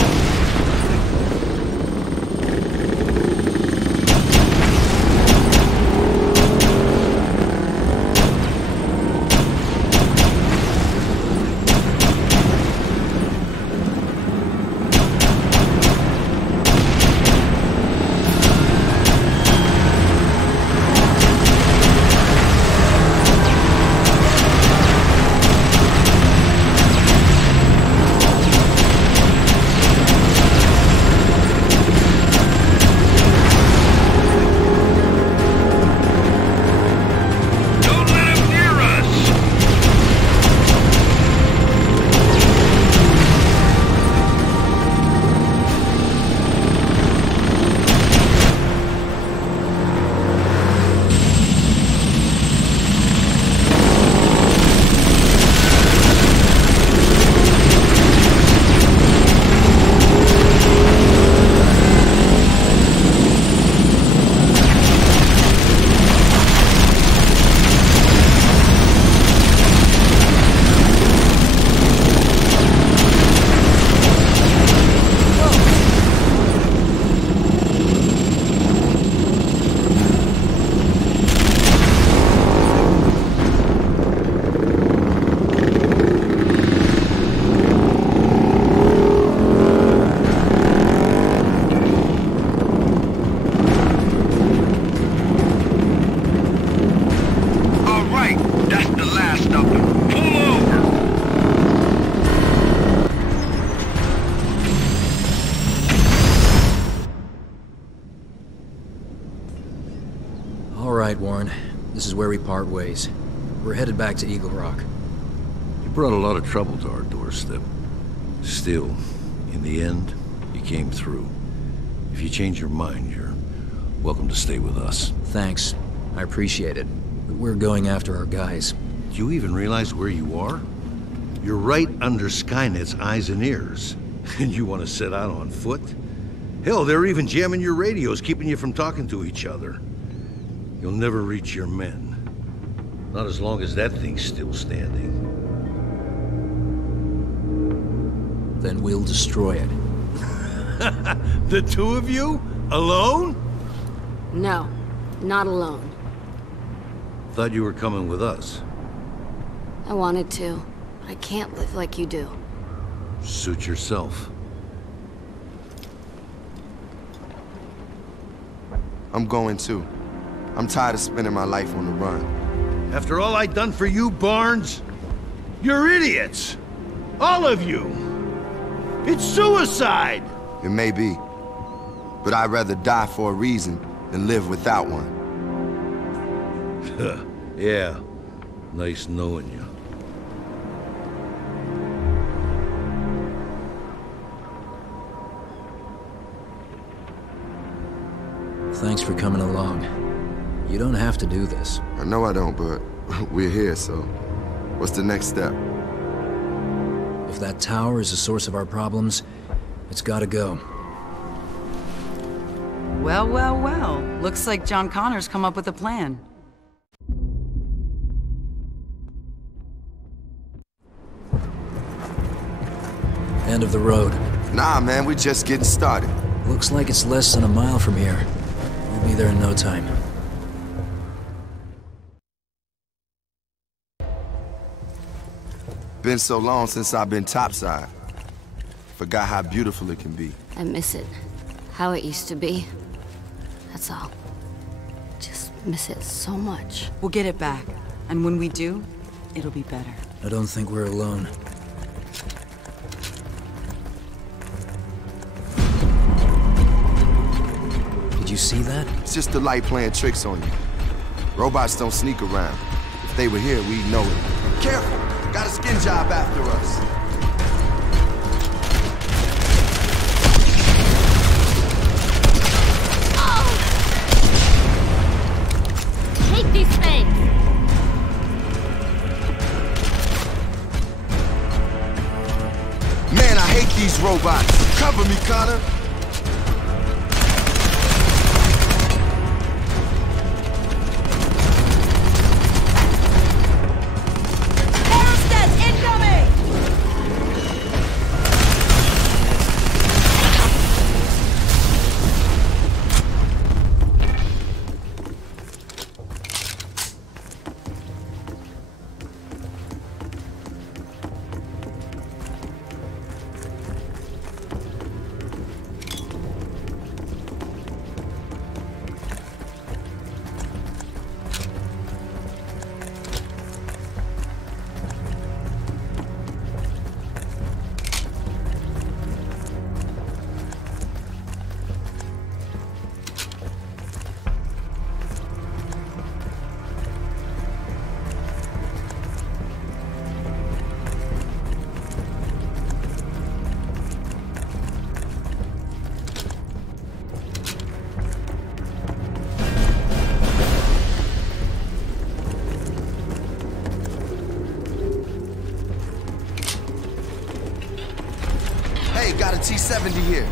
we part ways. We're headed back to Eagle Rock. You brought a lot of trouble to our doorstep. Still, in the end, you came through. If you change your mind, you're welcome to stay with us. Thanks. I appreciate it. But we're going after our guys. Do you even realize where you are? You're right under Skynet's eyes and ears. And you want to set out on foot? Hell, they're even jamming your radios, keeping you from talking to each other. You'll never reach your men. Not as long as that thing's still standing. Then we'll destroy it. The two of you? Alone? No, not alone. Thought you were coming with us. I wanted to. I can't live like you do. Suit yourself. I'm going too. I'm tired of spending my life on the run. After all I've done for you, Barnes? You're idiots! All of you! It's suicide! It may be. But I'd rather die for a reason than live without one. Yeah. Nice knowing you. Thanks for coming along. You don't have to do this. I know I don't, but we're here, so what's the next step? If that tower is the source of our problems, it's gotta go. Well, well, well. Looks like John Connor's come up with a plan. End of the road. Nah, man, we're just getting started. Looks like it's less than a mile from here. We'll be there in no time. Been so long since I've been topside. Forgot how beautiful it can be. I miss it. How it used to be. That's all. Just miss it so much. We'll get it back. And when we do, it'll be better. I don't think we're alone. Did you see that? It's just the light playing tricks on you. Robots don't sneak around. If they were here, we'd know it. Careful! Got a skin job after us. Take these things! Man, I hate these robots. Cover me, Connor. Got a T-70 here.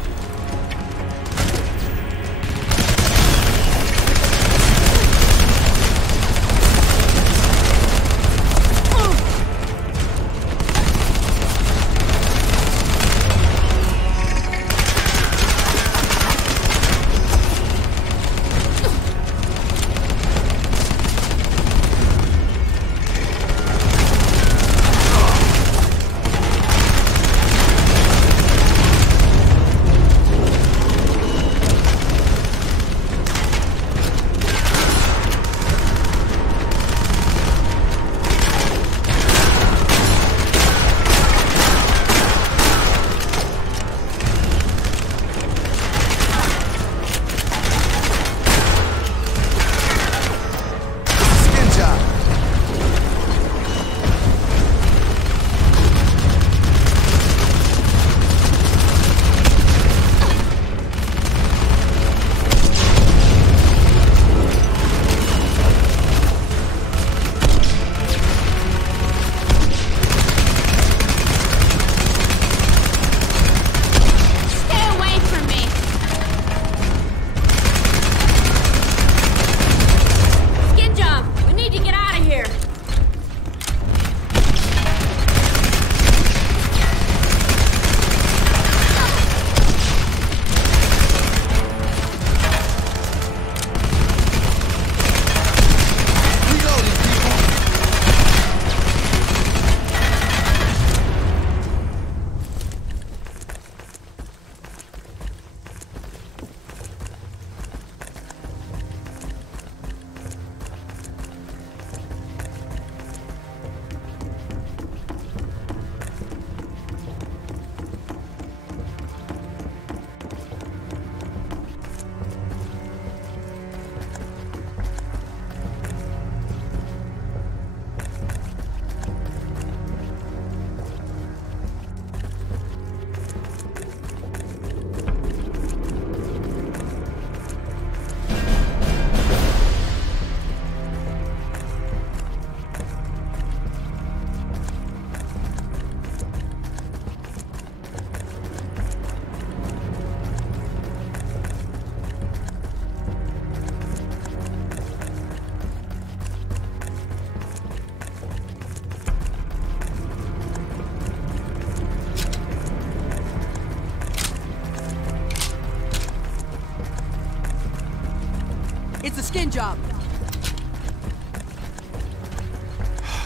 skin job.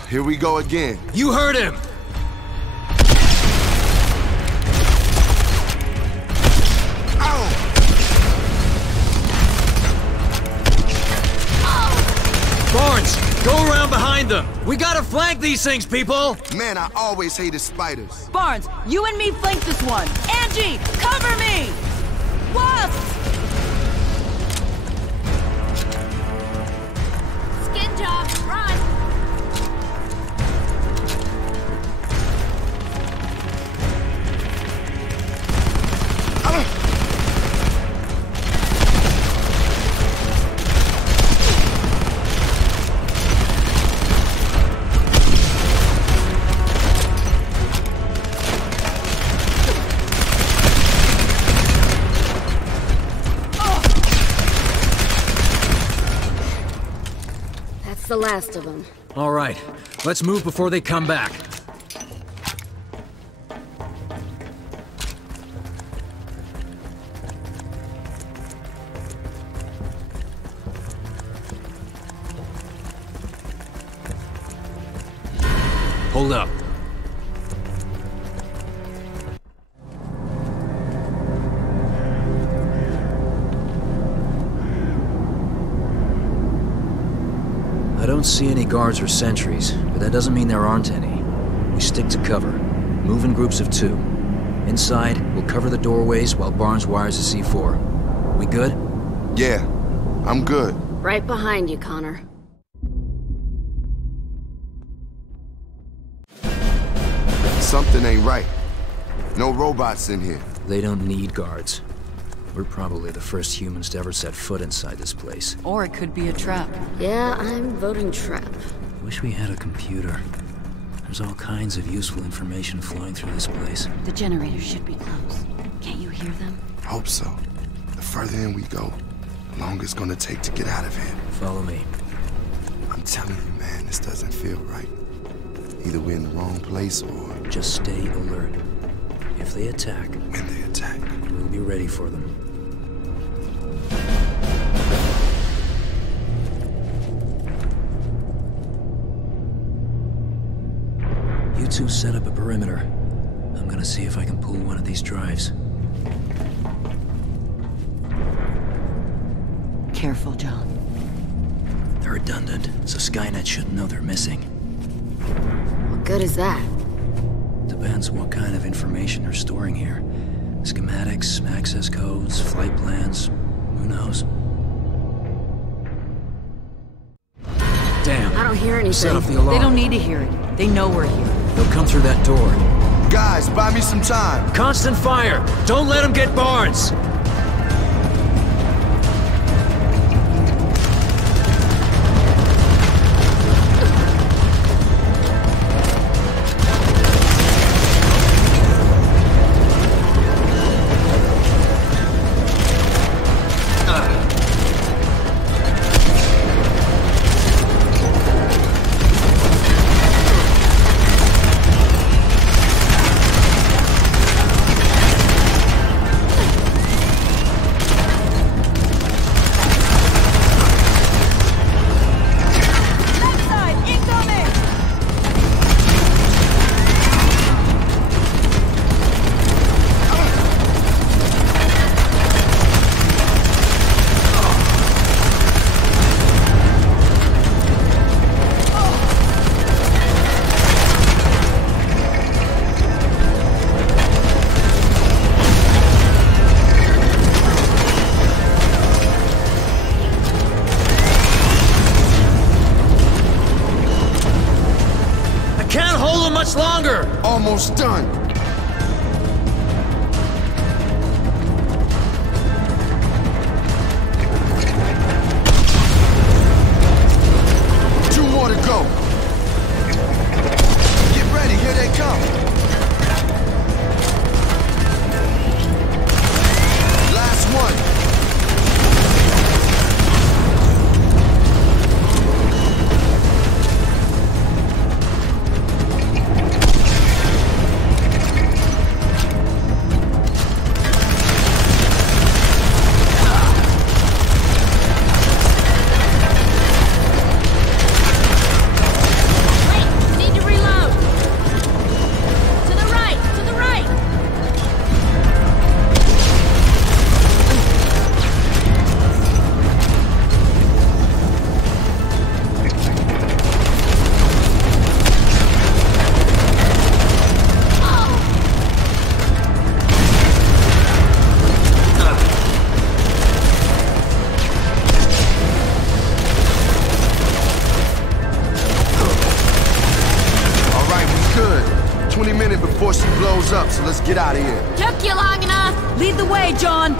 Here we go again. You heard him! Barnes, go around behind them! We gotta flank these things, people! Man, I always hated spiders. Barnes, you and me flank this one. Angie, cover me! Wasps! Skin job, run! That's the last of them. All right, let's move before they come back. Hold up. I don't see any guards or sentries, but that doesn't mean there aren't any. We stick to cover. Move in groups of 2. Inside, we'll cover the doorways while Barnes wires the C4. We good? Yeah, I'm good. Right behind you, Connor. Something ain't right. No robots in here. They don't need guards. We're probably the first humans to ever set foot inside this place. Or it could be a trap. Yeah, I'm voting trap. Wish we had a computer. There's all kinds of useful information flowing through this place. The generators should be close. Can't you hear them? Hope so. The further in we go, the longer it's gonna take to get out of here. Follow me. I'm telling you, man, this doesn't feel right. Either we're in the wrong place or... Just stay alert. If they attack... When they attack. We'll be ready for them. You two set up a perimeter. I'm gonna see if I can pull one of these drives. Careful, John. They're redundant, so Skynet shouldn't know they're missing. What good is that? Depends what kind of information they're storing here. Schematics, access codes, flight plans. Who knows? Damn. I don't hear anything. Set off the alarm. They don't need to hear it. They know we're here. They'll come through that door. Guys, buy me some time. Constant fire! Don't let them get Barnes! Almost done. Two more to go. Get ready, here they come. Last one. before she blows up, so let's get out of here. Took you long enough. Lead the way, John.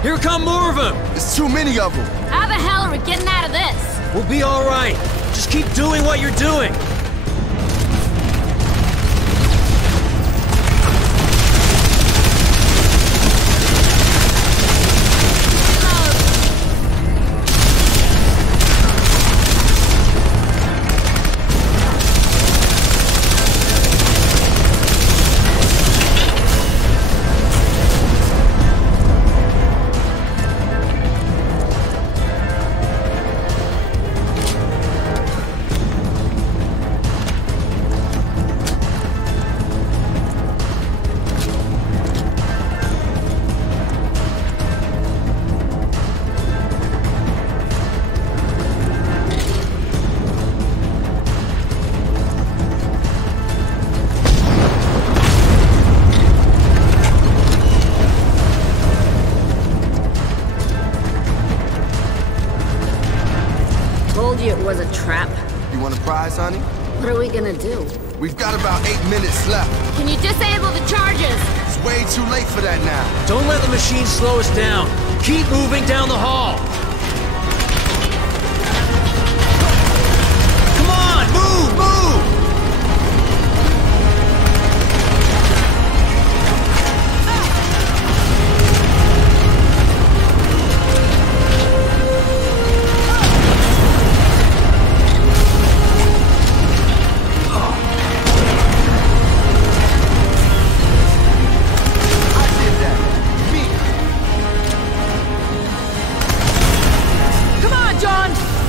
Here come more of them! There's too many of them! How the hell are we getting out of this? We'll be alright. Just keep doing what you're doing. It was a trap. You want a prize, honey? What are we gonna do? We've got about 8 minutes left. Can you disable the charges? It's way too late for that now. Don't let the machine slow us down. Keep moving down the hall. Come on, move, move!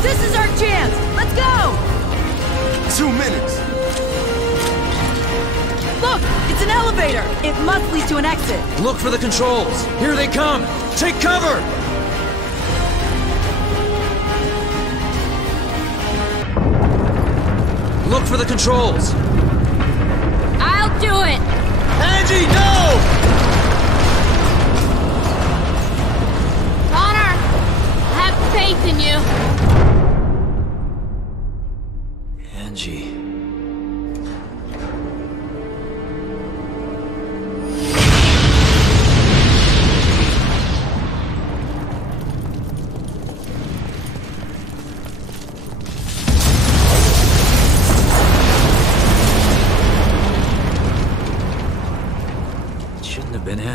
This is our chance! Let's go! 2 minutes! Look! It's an elevator! It must lead to an exit. Look for the controls. Here they come! Take cover! Look for the controls. I'll do it! Angie, no! Connor! I have faith in you. Angie.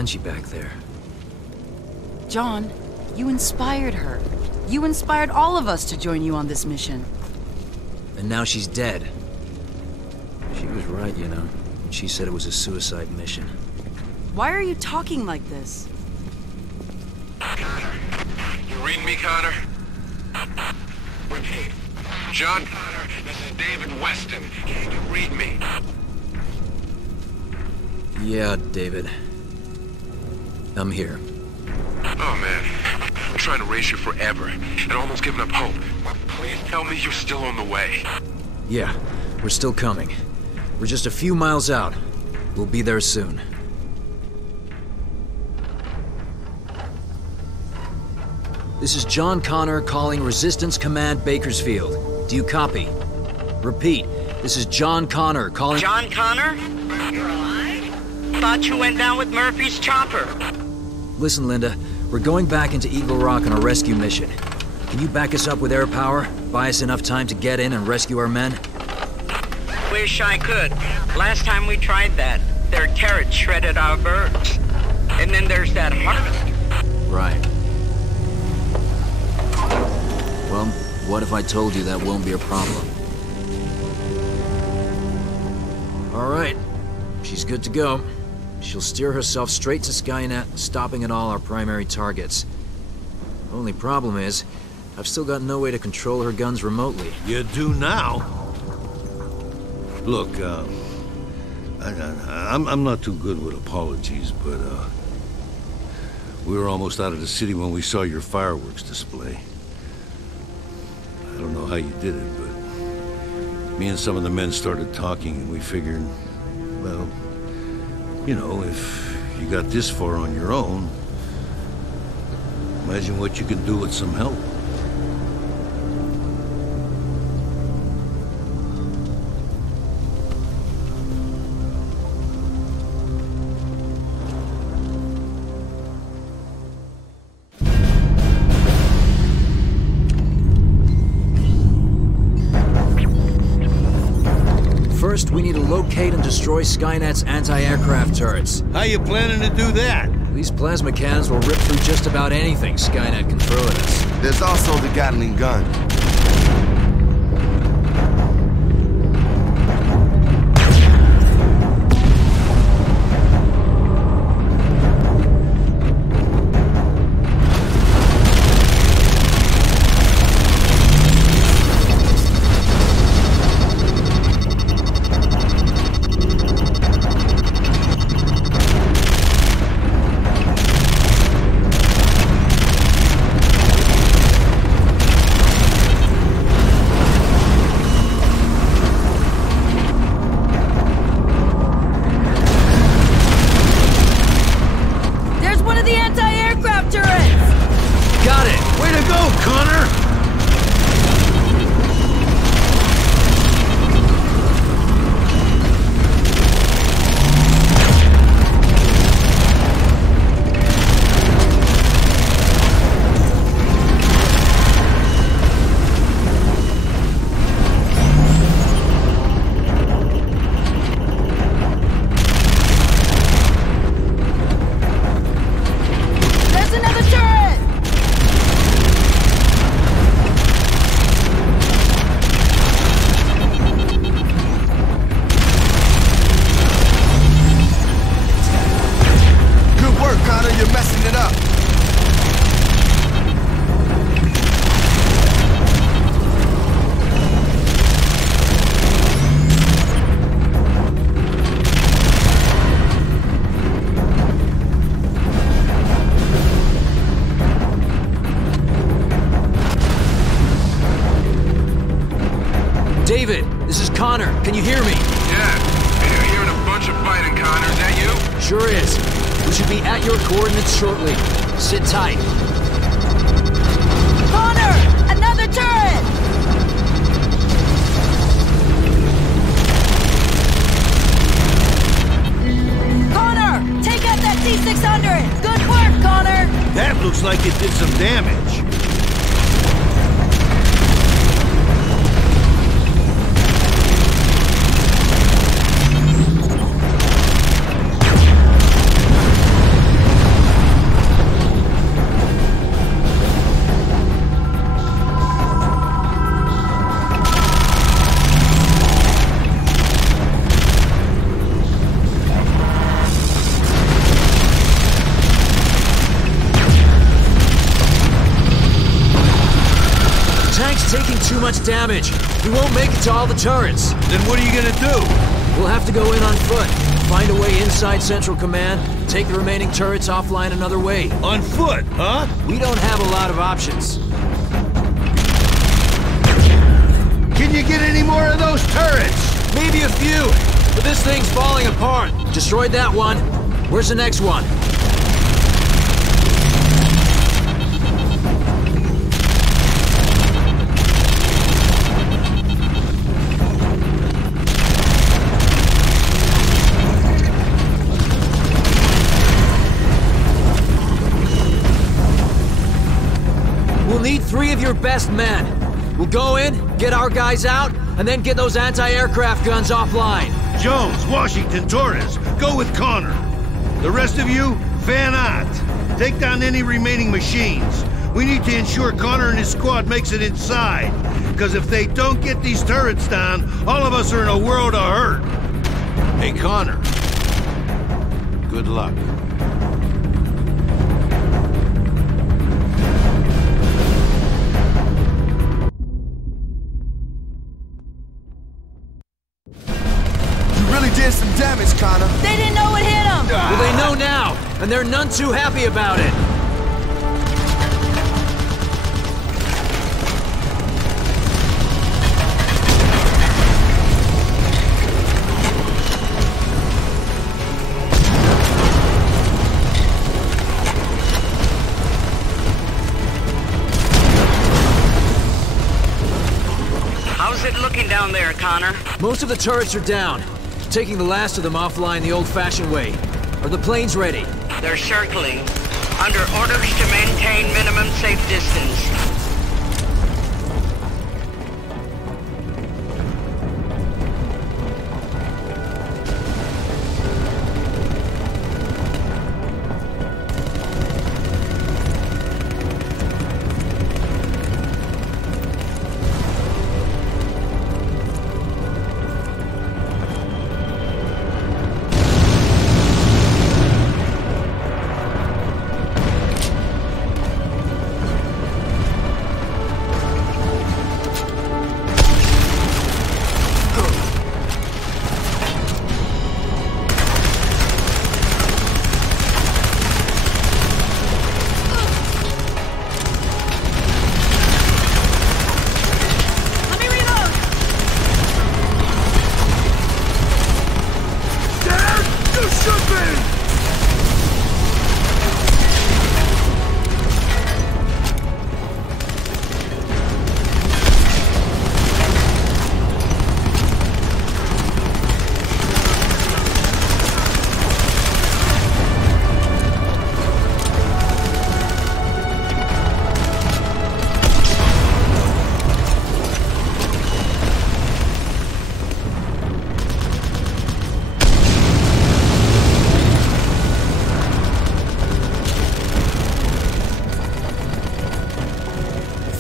behind you back there. John, you inspired her. You inspired all of us to join you on this mission. And now she's dead. She was right, you know, when she said it was a suicide mission. Why are you talking like this? Connor, you reading me, Connor? Repeat. John Connor, this is David Weston. Can you read me? Yeah, David. I'm here. Oh, man. I'm trying to raise you forever, and almost giving up hope. Please tell me you're still on the way. Yeah, we're still coming. We're just a few miles out. We'll be there soon. This is John Connor calling Resistance Command Bakersfield. Do you copy? Repeat, this is John Connor calling... John Connor? You're alive? Thought you went down with Murphy's chopper. Listen, Linda, we're going back into Eagle Rock on a rescue mission. Can you back us up with air power? Buy us enough time to get in and rescue our men? Wish I could. Last time we tried that, their turrets shredded our birds. And then there's that harvest. Right. Well, what if I told you that won't be a problem? All right. She's good to go. She'll steer herself straight to Skynet, stopping at all our primary targets. Only problem is, I've still got no way to control her guns remotely. You do now? Look, I'm not too good with apologies, but, we were almost out of the city when we saw your fireworks display. I don't know how you did it, but me and some of the men started talking, and we figured, well, you know, if you got this far on your own, imagine what you can do with some help. First, we need to locate and destroy Skynet's anti-aircraft turrets. How you planning to do that? These plasma cannons will rip through just about anything Skynet can throw at us. There's also the Gatling gun. David, this is Connor. Can you hear me? Yeah. Hearing a bunch of fighting, Connor. Is that you? Sure is. We should be at your coordinates shortly. Sit tight. Connor! Another turret! Connor! Take out that T-600! Good work, Connor! That looks like it did some damage. taking too much damage. We won't make it to all the turrets. Then what are you gonna do? We'll have to go in on foot. Find a way inside Central Command, take the remaining turrets offline another way. On foot, huh? We don't have a lot of options. Can you get any more of those turrets? Maybe a few, but this thing's falling apart. Destroyed that one. Where's the next one? We'll need 3 of your best men. We'll go in, get our guys out, and then get those anti-aircraft guns offline. Jones, Washington, Torres, go with Connor. The rest of you, fan out. Take down any remaining machines. We need to ensure Connor and his squad makes it inside. Because if they don't get these turrets down, all of us are in a world of hurt. Hey, Connor. Good luck. Did some damage, Connor. They didn't know it hit them! Well, they know now, and they're none too happy about it. How's it looking down there, Connor? Most of the turrets are down. Taking the last of them offline the old-fashioned way. Are the planes ready? They're circling, under orders to maintain minimum safe distance.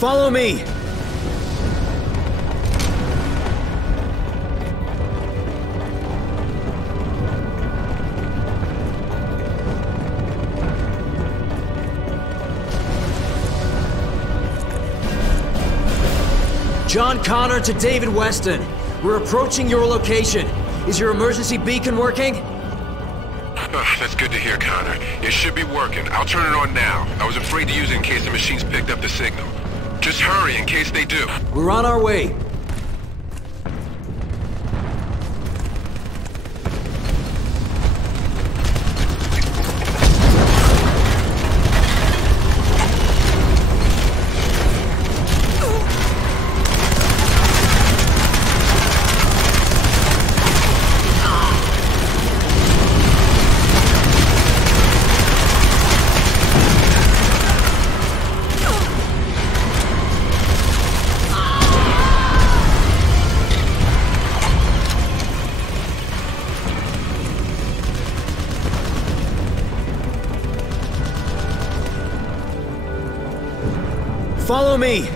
Follow me! John Connor to David Weston. We're approaching your location. Is your emergency beacon working? That's good to hear, Connor. It should be working. I'll turn it on now. I was afraid to use it in case the machines picked up the signal. Just hurry in case they do. We're on our way. Follow me!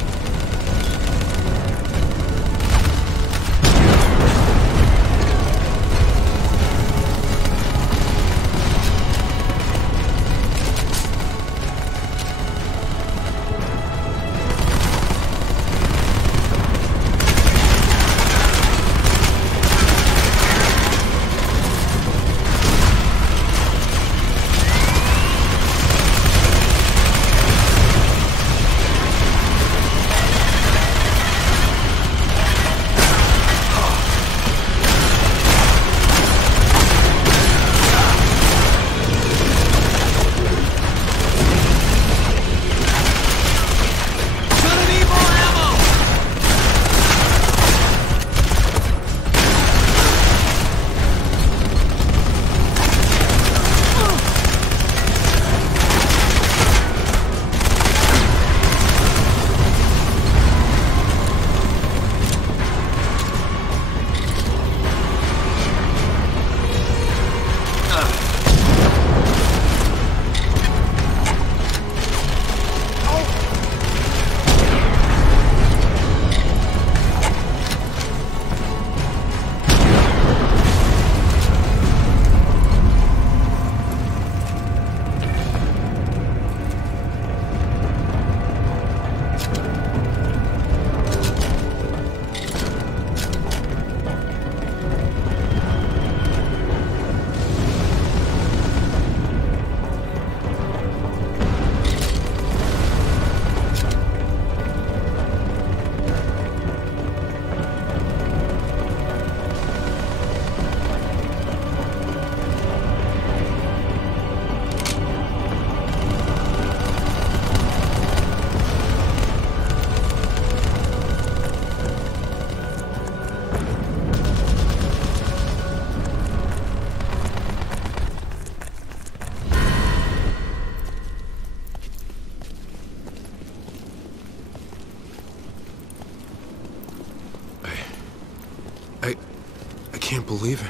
believe it.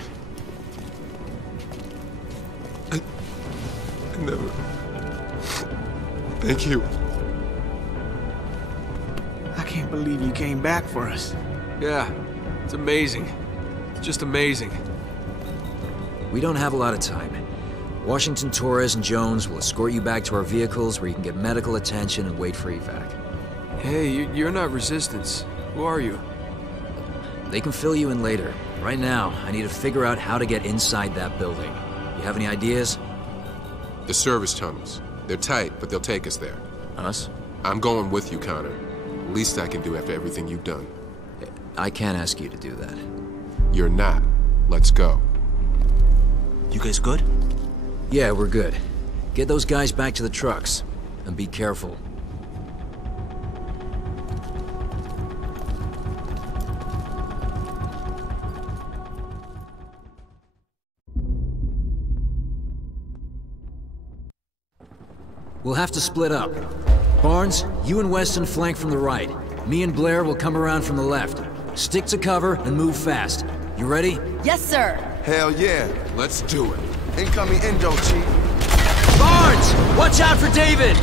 I never... Thank you. I can't believe you came back for us. Yeah, it's amazing. It's just amazing. We don't have a lot of time. Washington, Torres, and Jones will escort you back to our vehicles where you can get medical attention and wait for evac. Hey, you're not Resistance. Who are you? They can fill you in later. Right now, I need to figure out how to get inside that building. You have any ideas? The service tunnels. They're tight, but they'll take us there. Us? I'm going with you, Connor. Least I can do after everything you've done. I can't ask you to do that. You're not. Let's go. You guys good? Yeah, we're good. Get those guys back to the trucks. And be careful. We'll have to split up. Barnes, you and Weston flank from the right. Me and Blair will come around from the left. Stick to cover and move fast. You ready? Yes, sir. Hell yeah. Let's do it. Incoming Indo, Chief. Barnes! Watch out for David!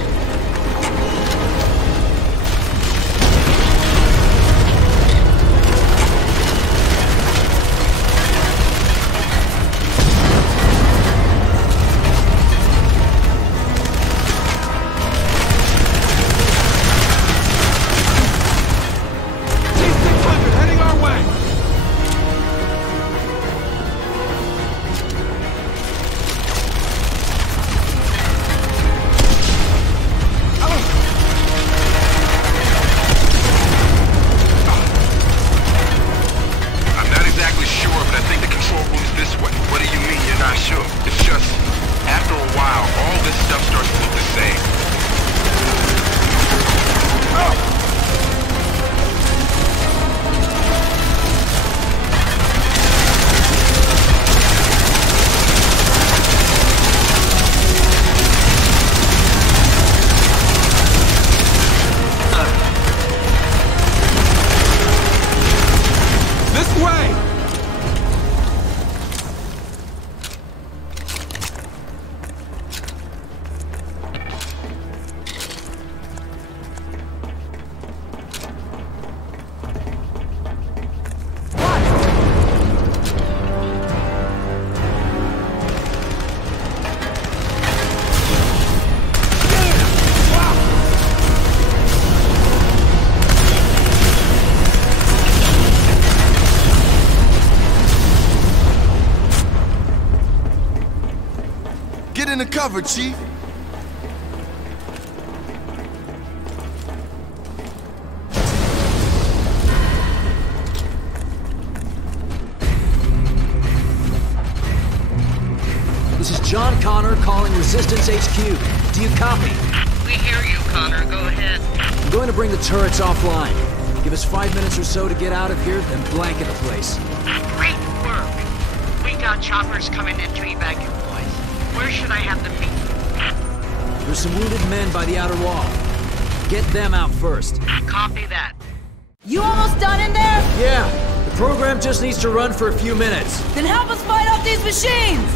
In the cover, Chief. This is John Connor calling Resistance HQ. Do you copy? We hear you, Connor. Go ahead. I'm going to bring the turrets offline. Give us 5 minutes or so to get out of here, then blanket the place. Great work. We got choppers coming in to evac you boys. Where should I have them meet? There's some wounded men by the outer wall. Get them out first. Copy that. You almost done in there? Yeah. The program just needs to run for a few minutes. Then help us fight off these machines!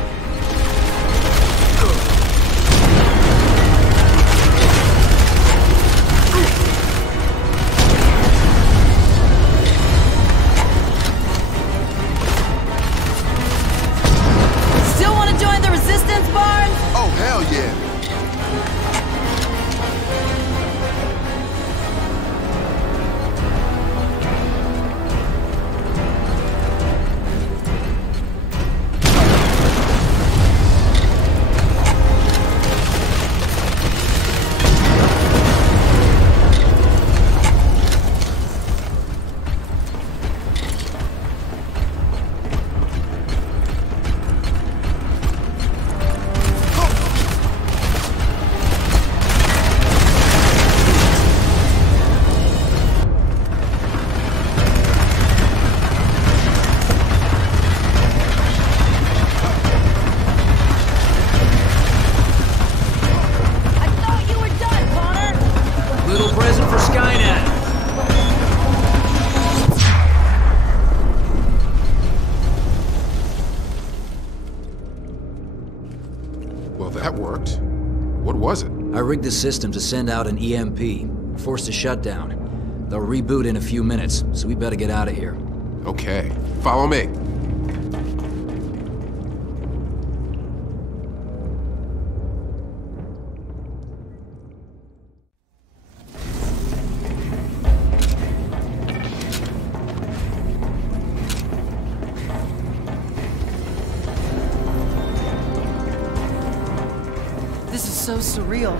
Still want to join the Resistance, Barnes? Oh, hell yeah. Well, that worked. What was it? I rigged the system to send out an EMP. Forced a shutdown. They'll reboot in a few minutes, so we better get out of here. Okay. Follow me. This is so surreal.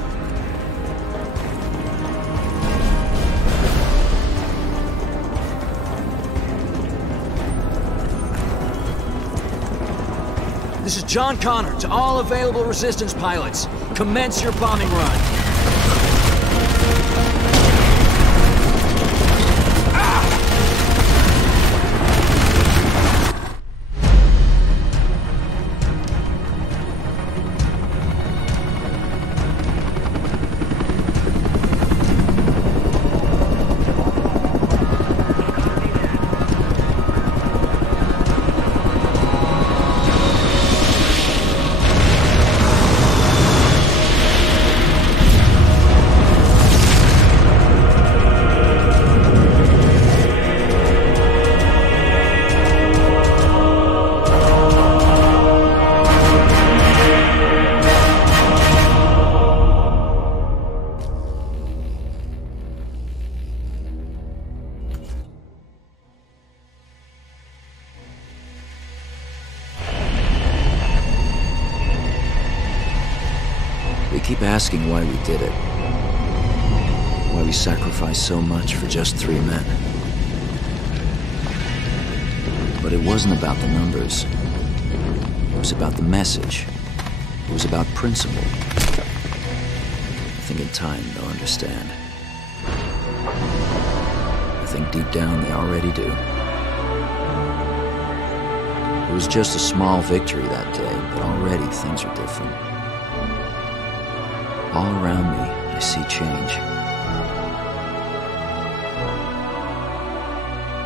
This is John Connor to all available Resistance pilots. Commence your bombing run. We keep asking why we did it. Why we sacrificed so much for just 3 men. But it wasn't about the numbers. It was about the message. It was about principle. I think in time they'll understand. I think deep down they already do. It was just a small victory that day, but already things are different. All around me, I see change.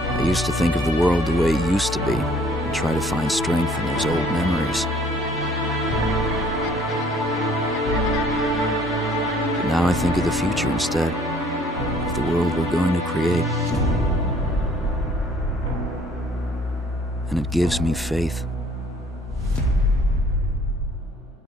I used to think of the world the way it used to be, and try to find strength in those old memories. But now I think of the future instead, of the world we're going to create. And it gives me faith.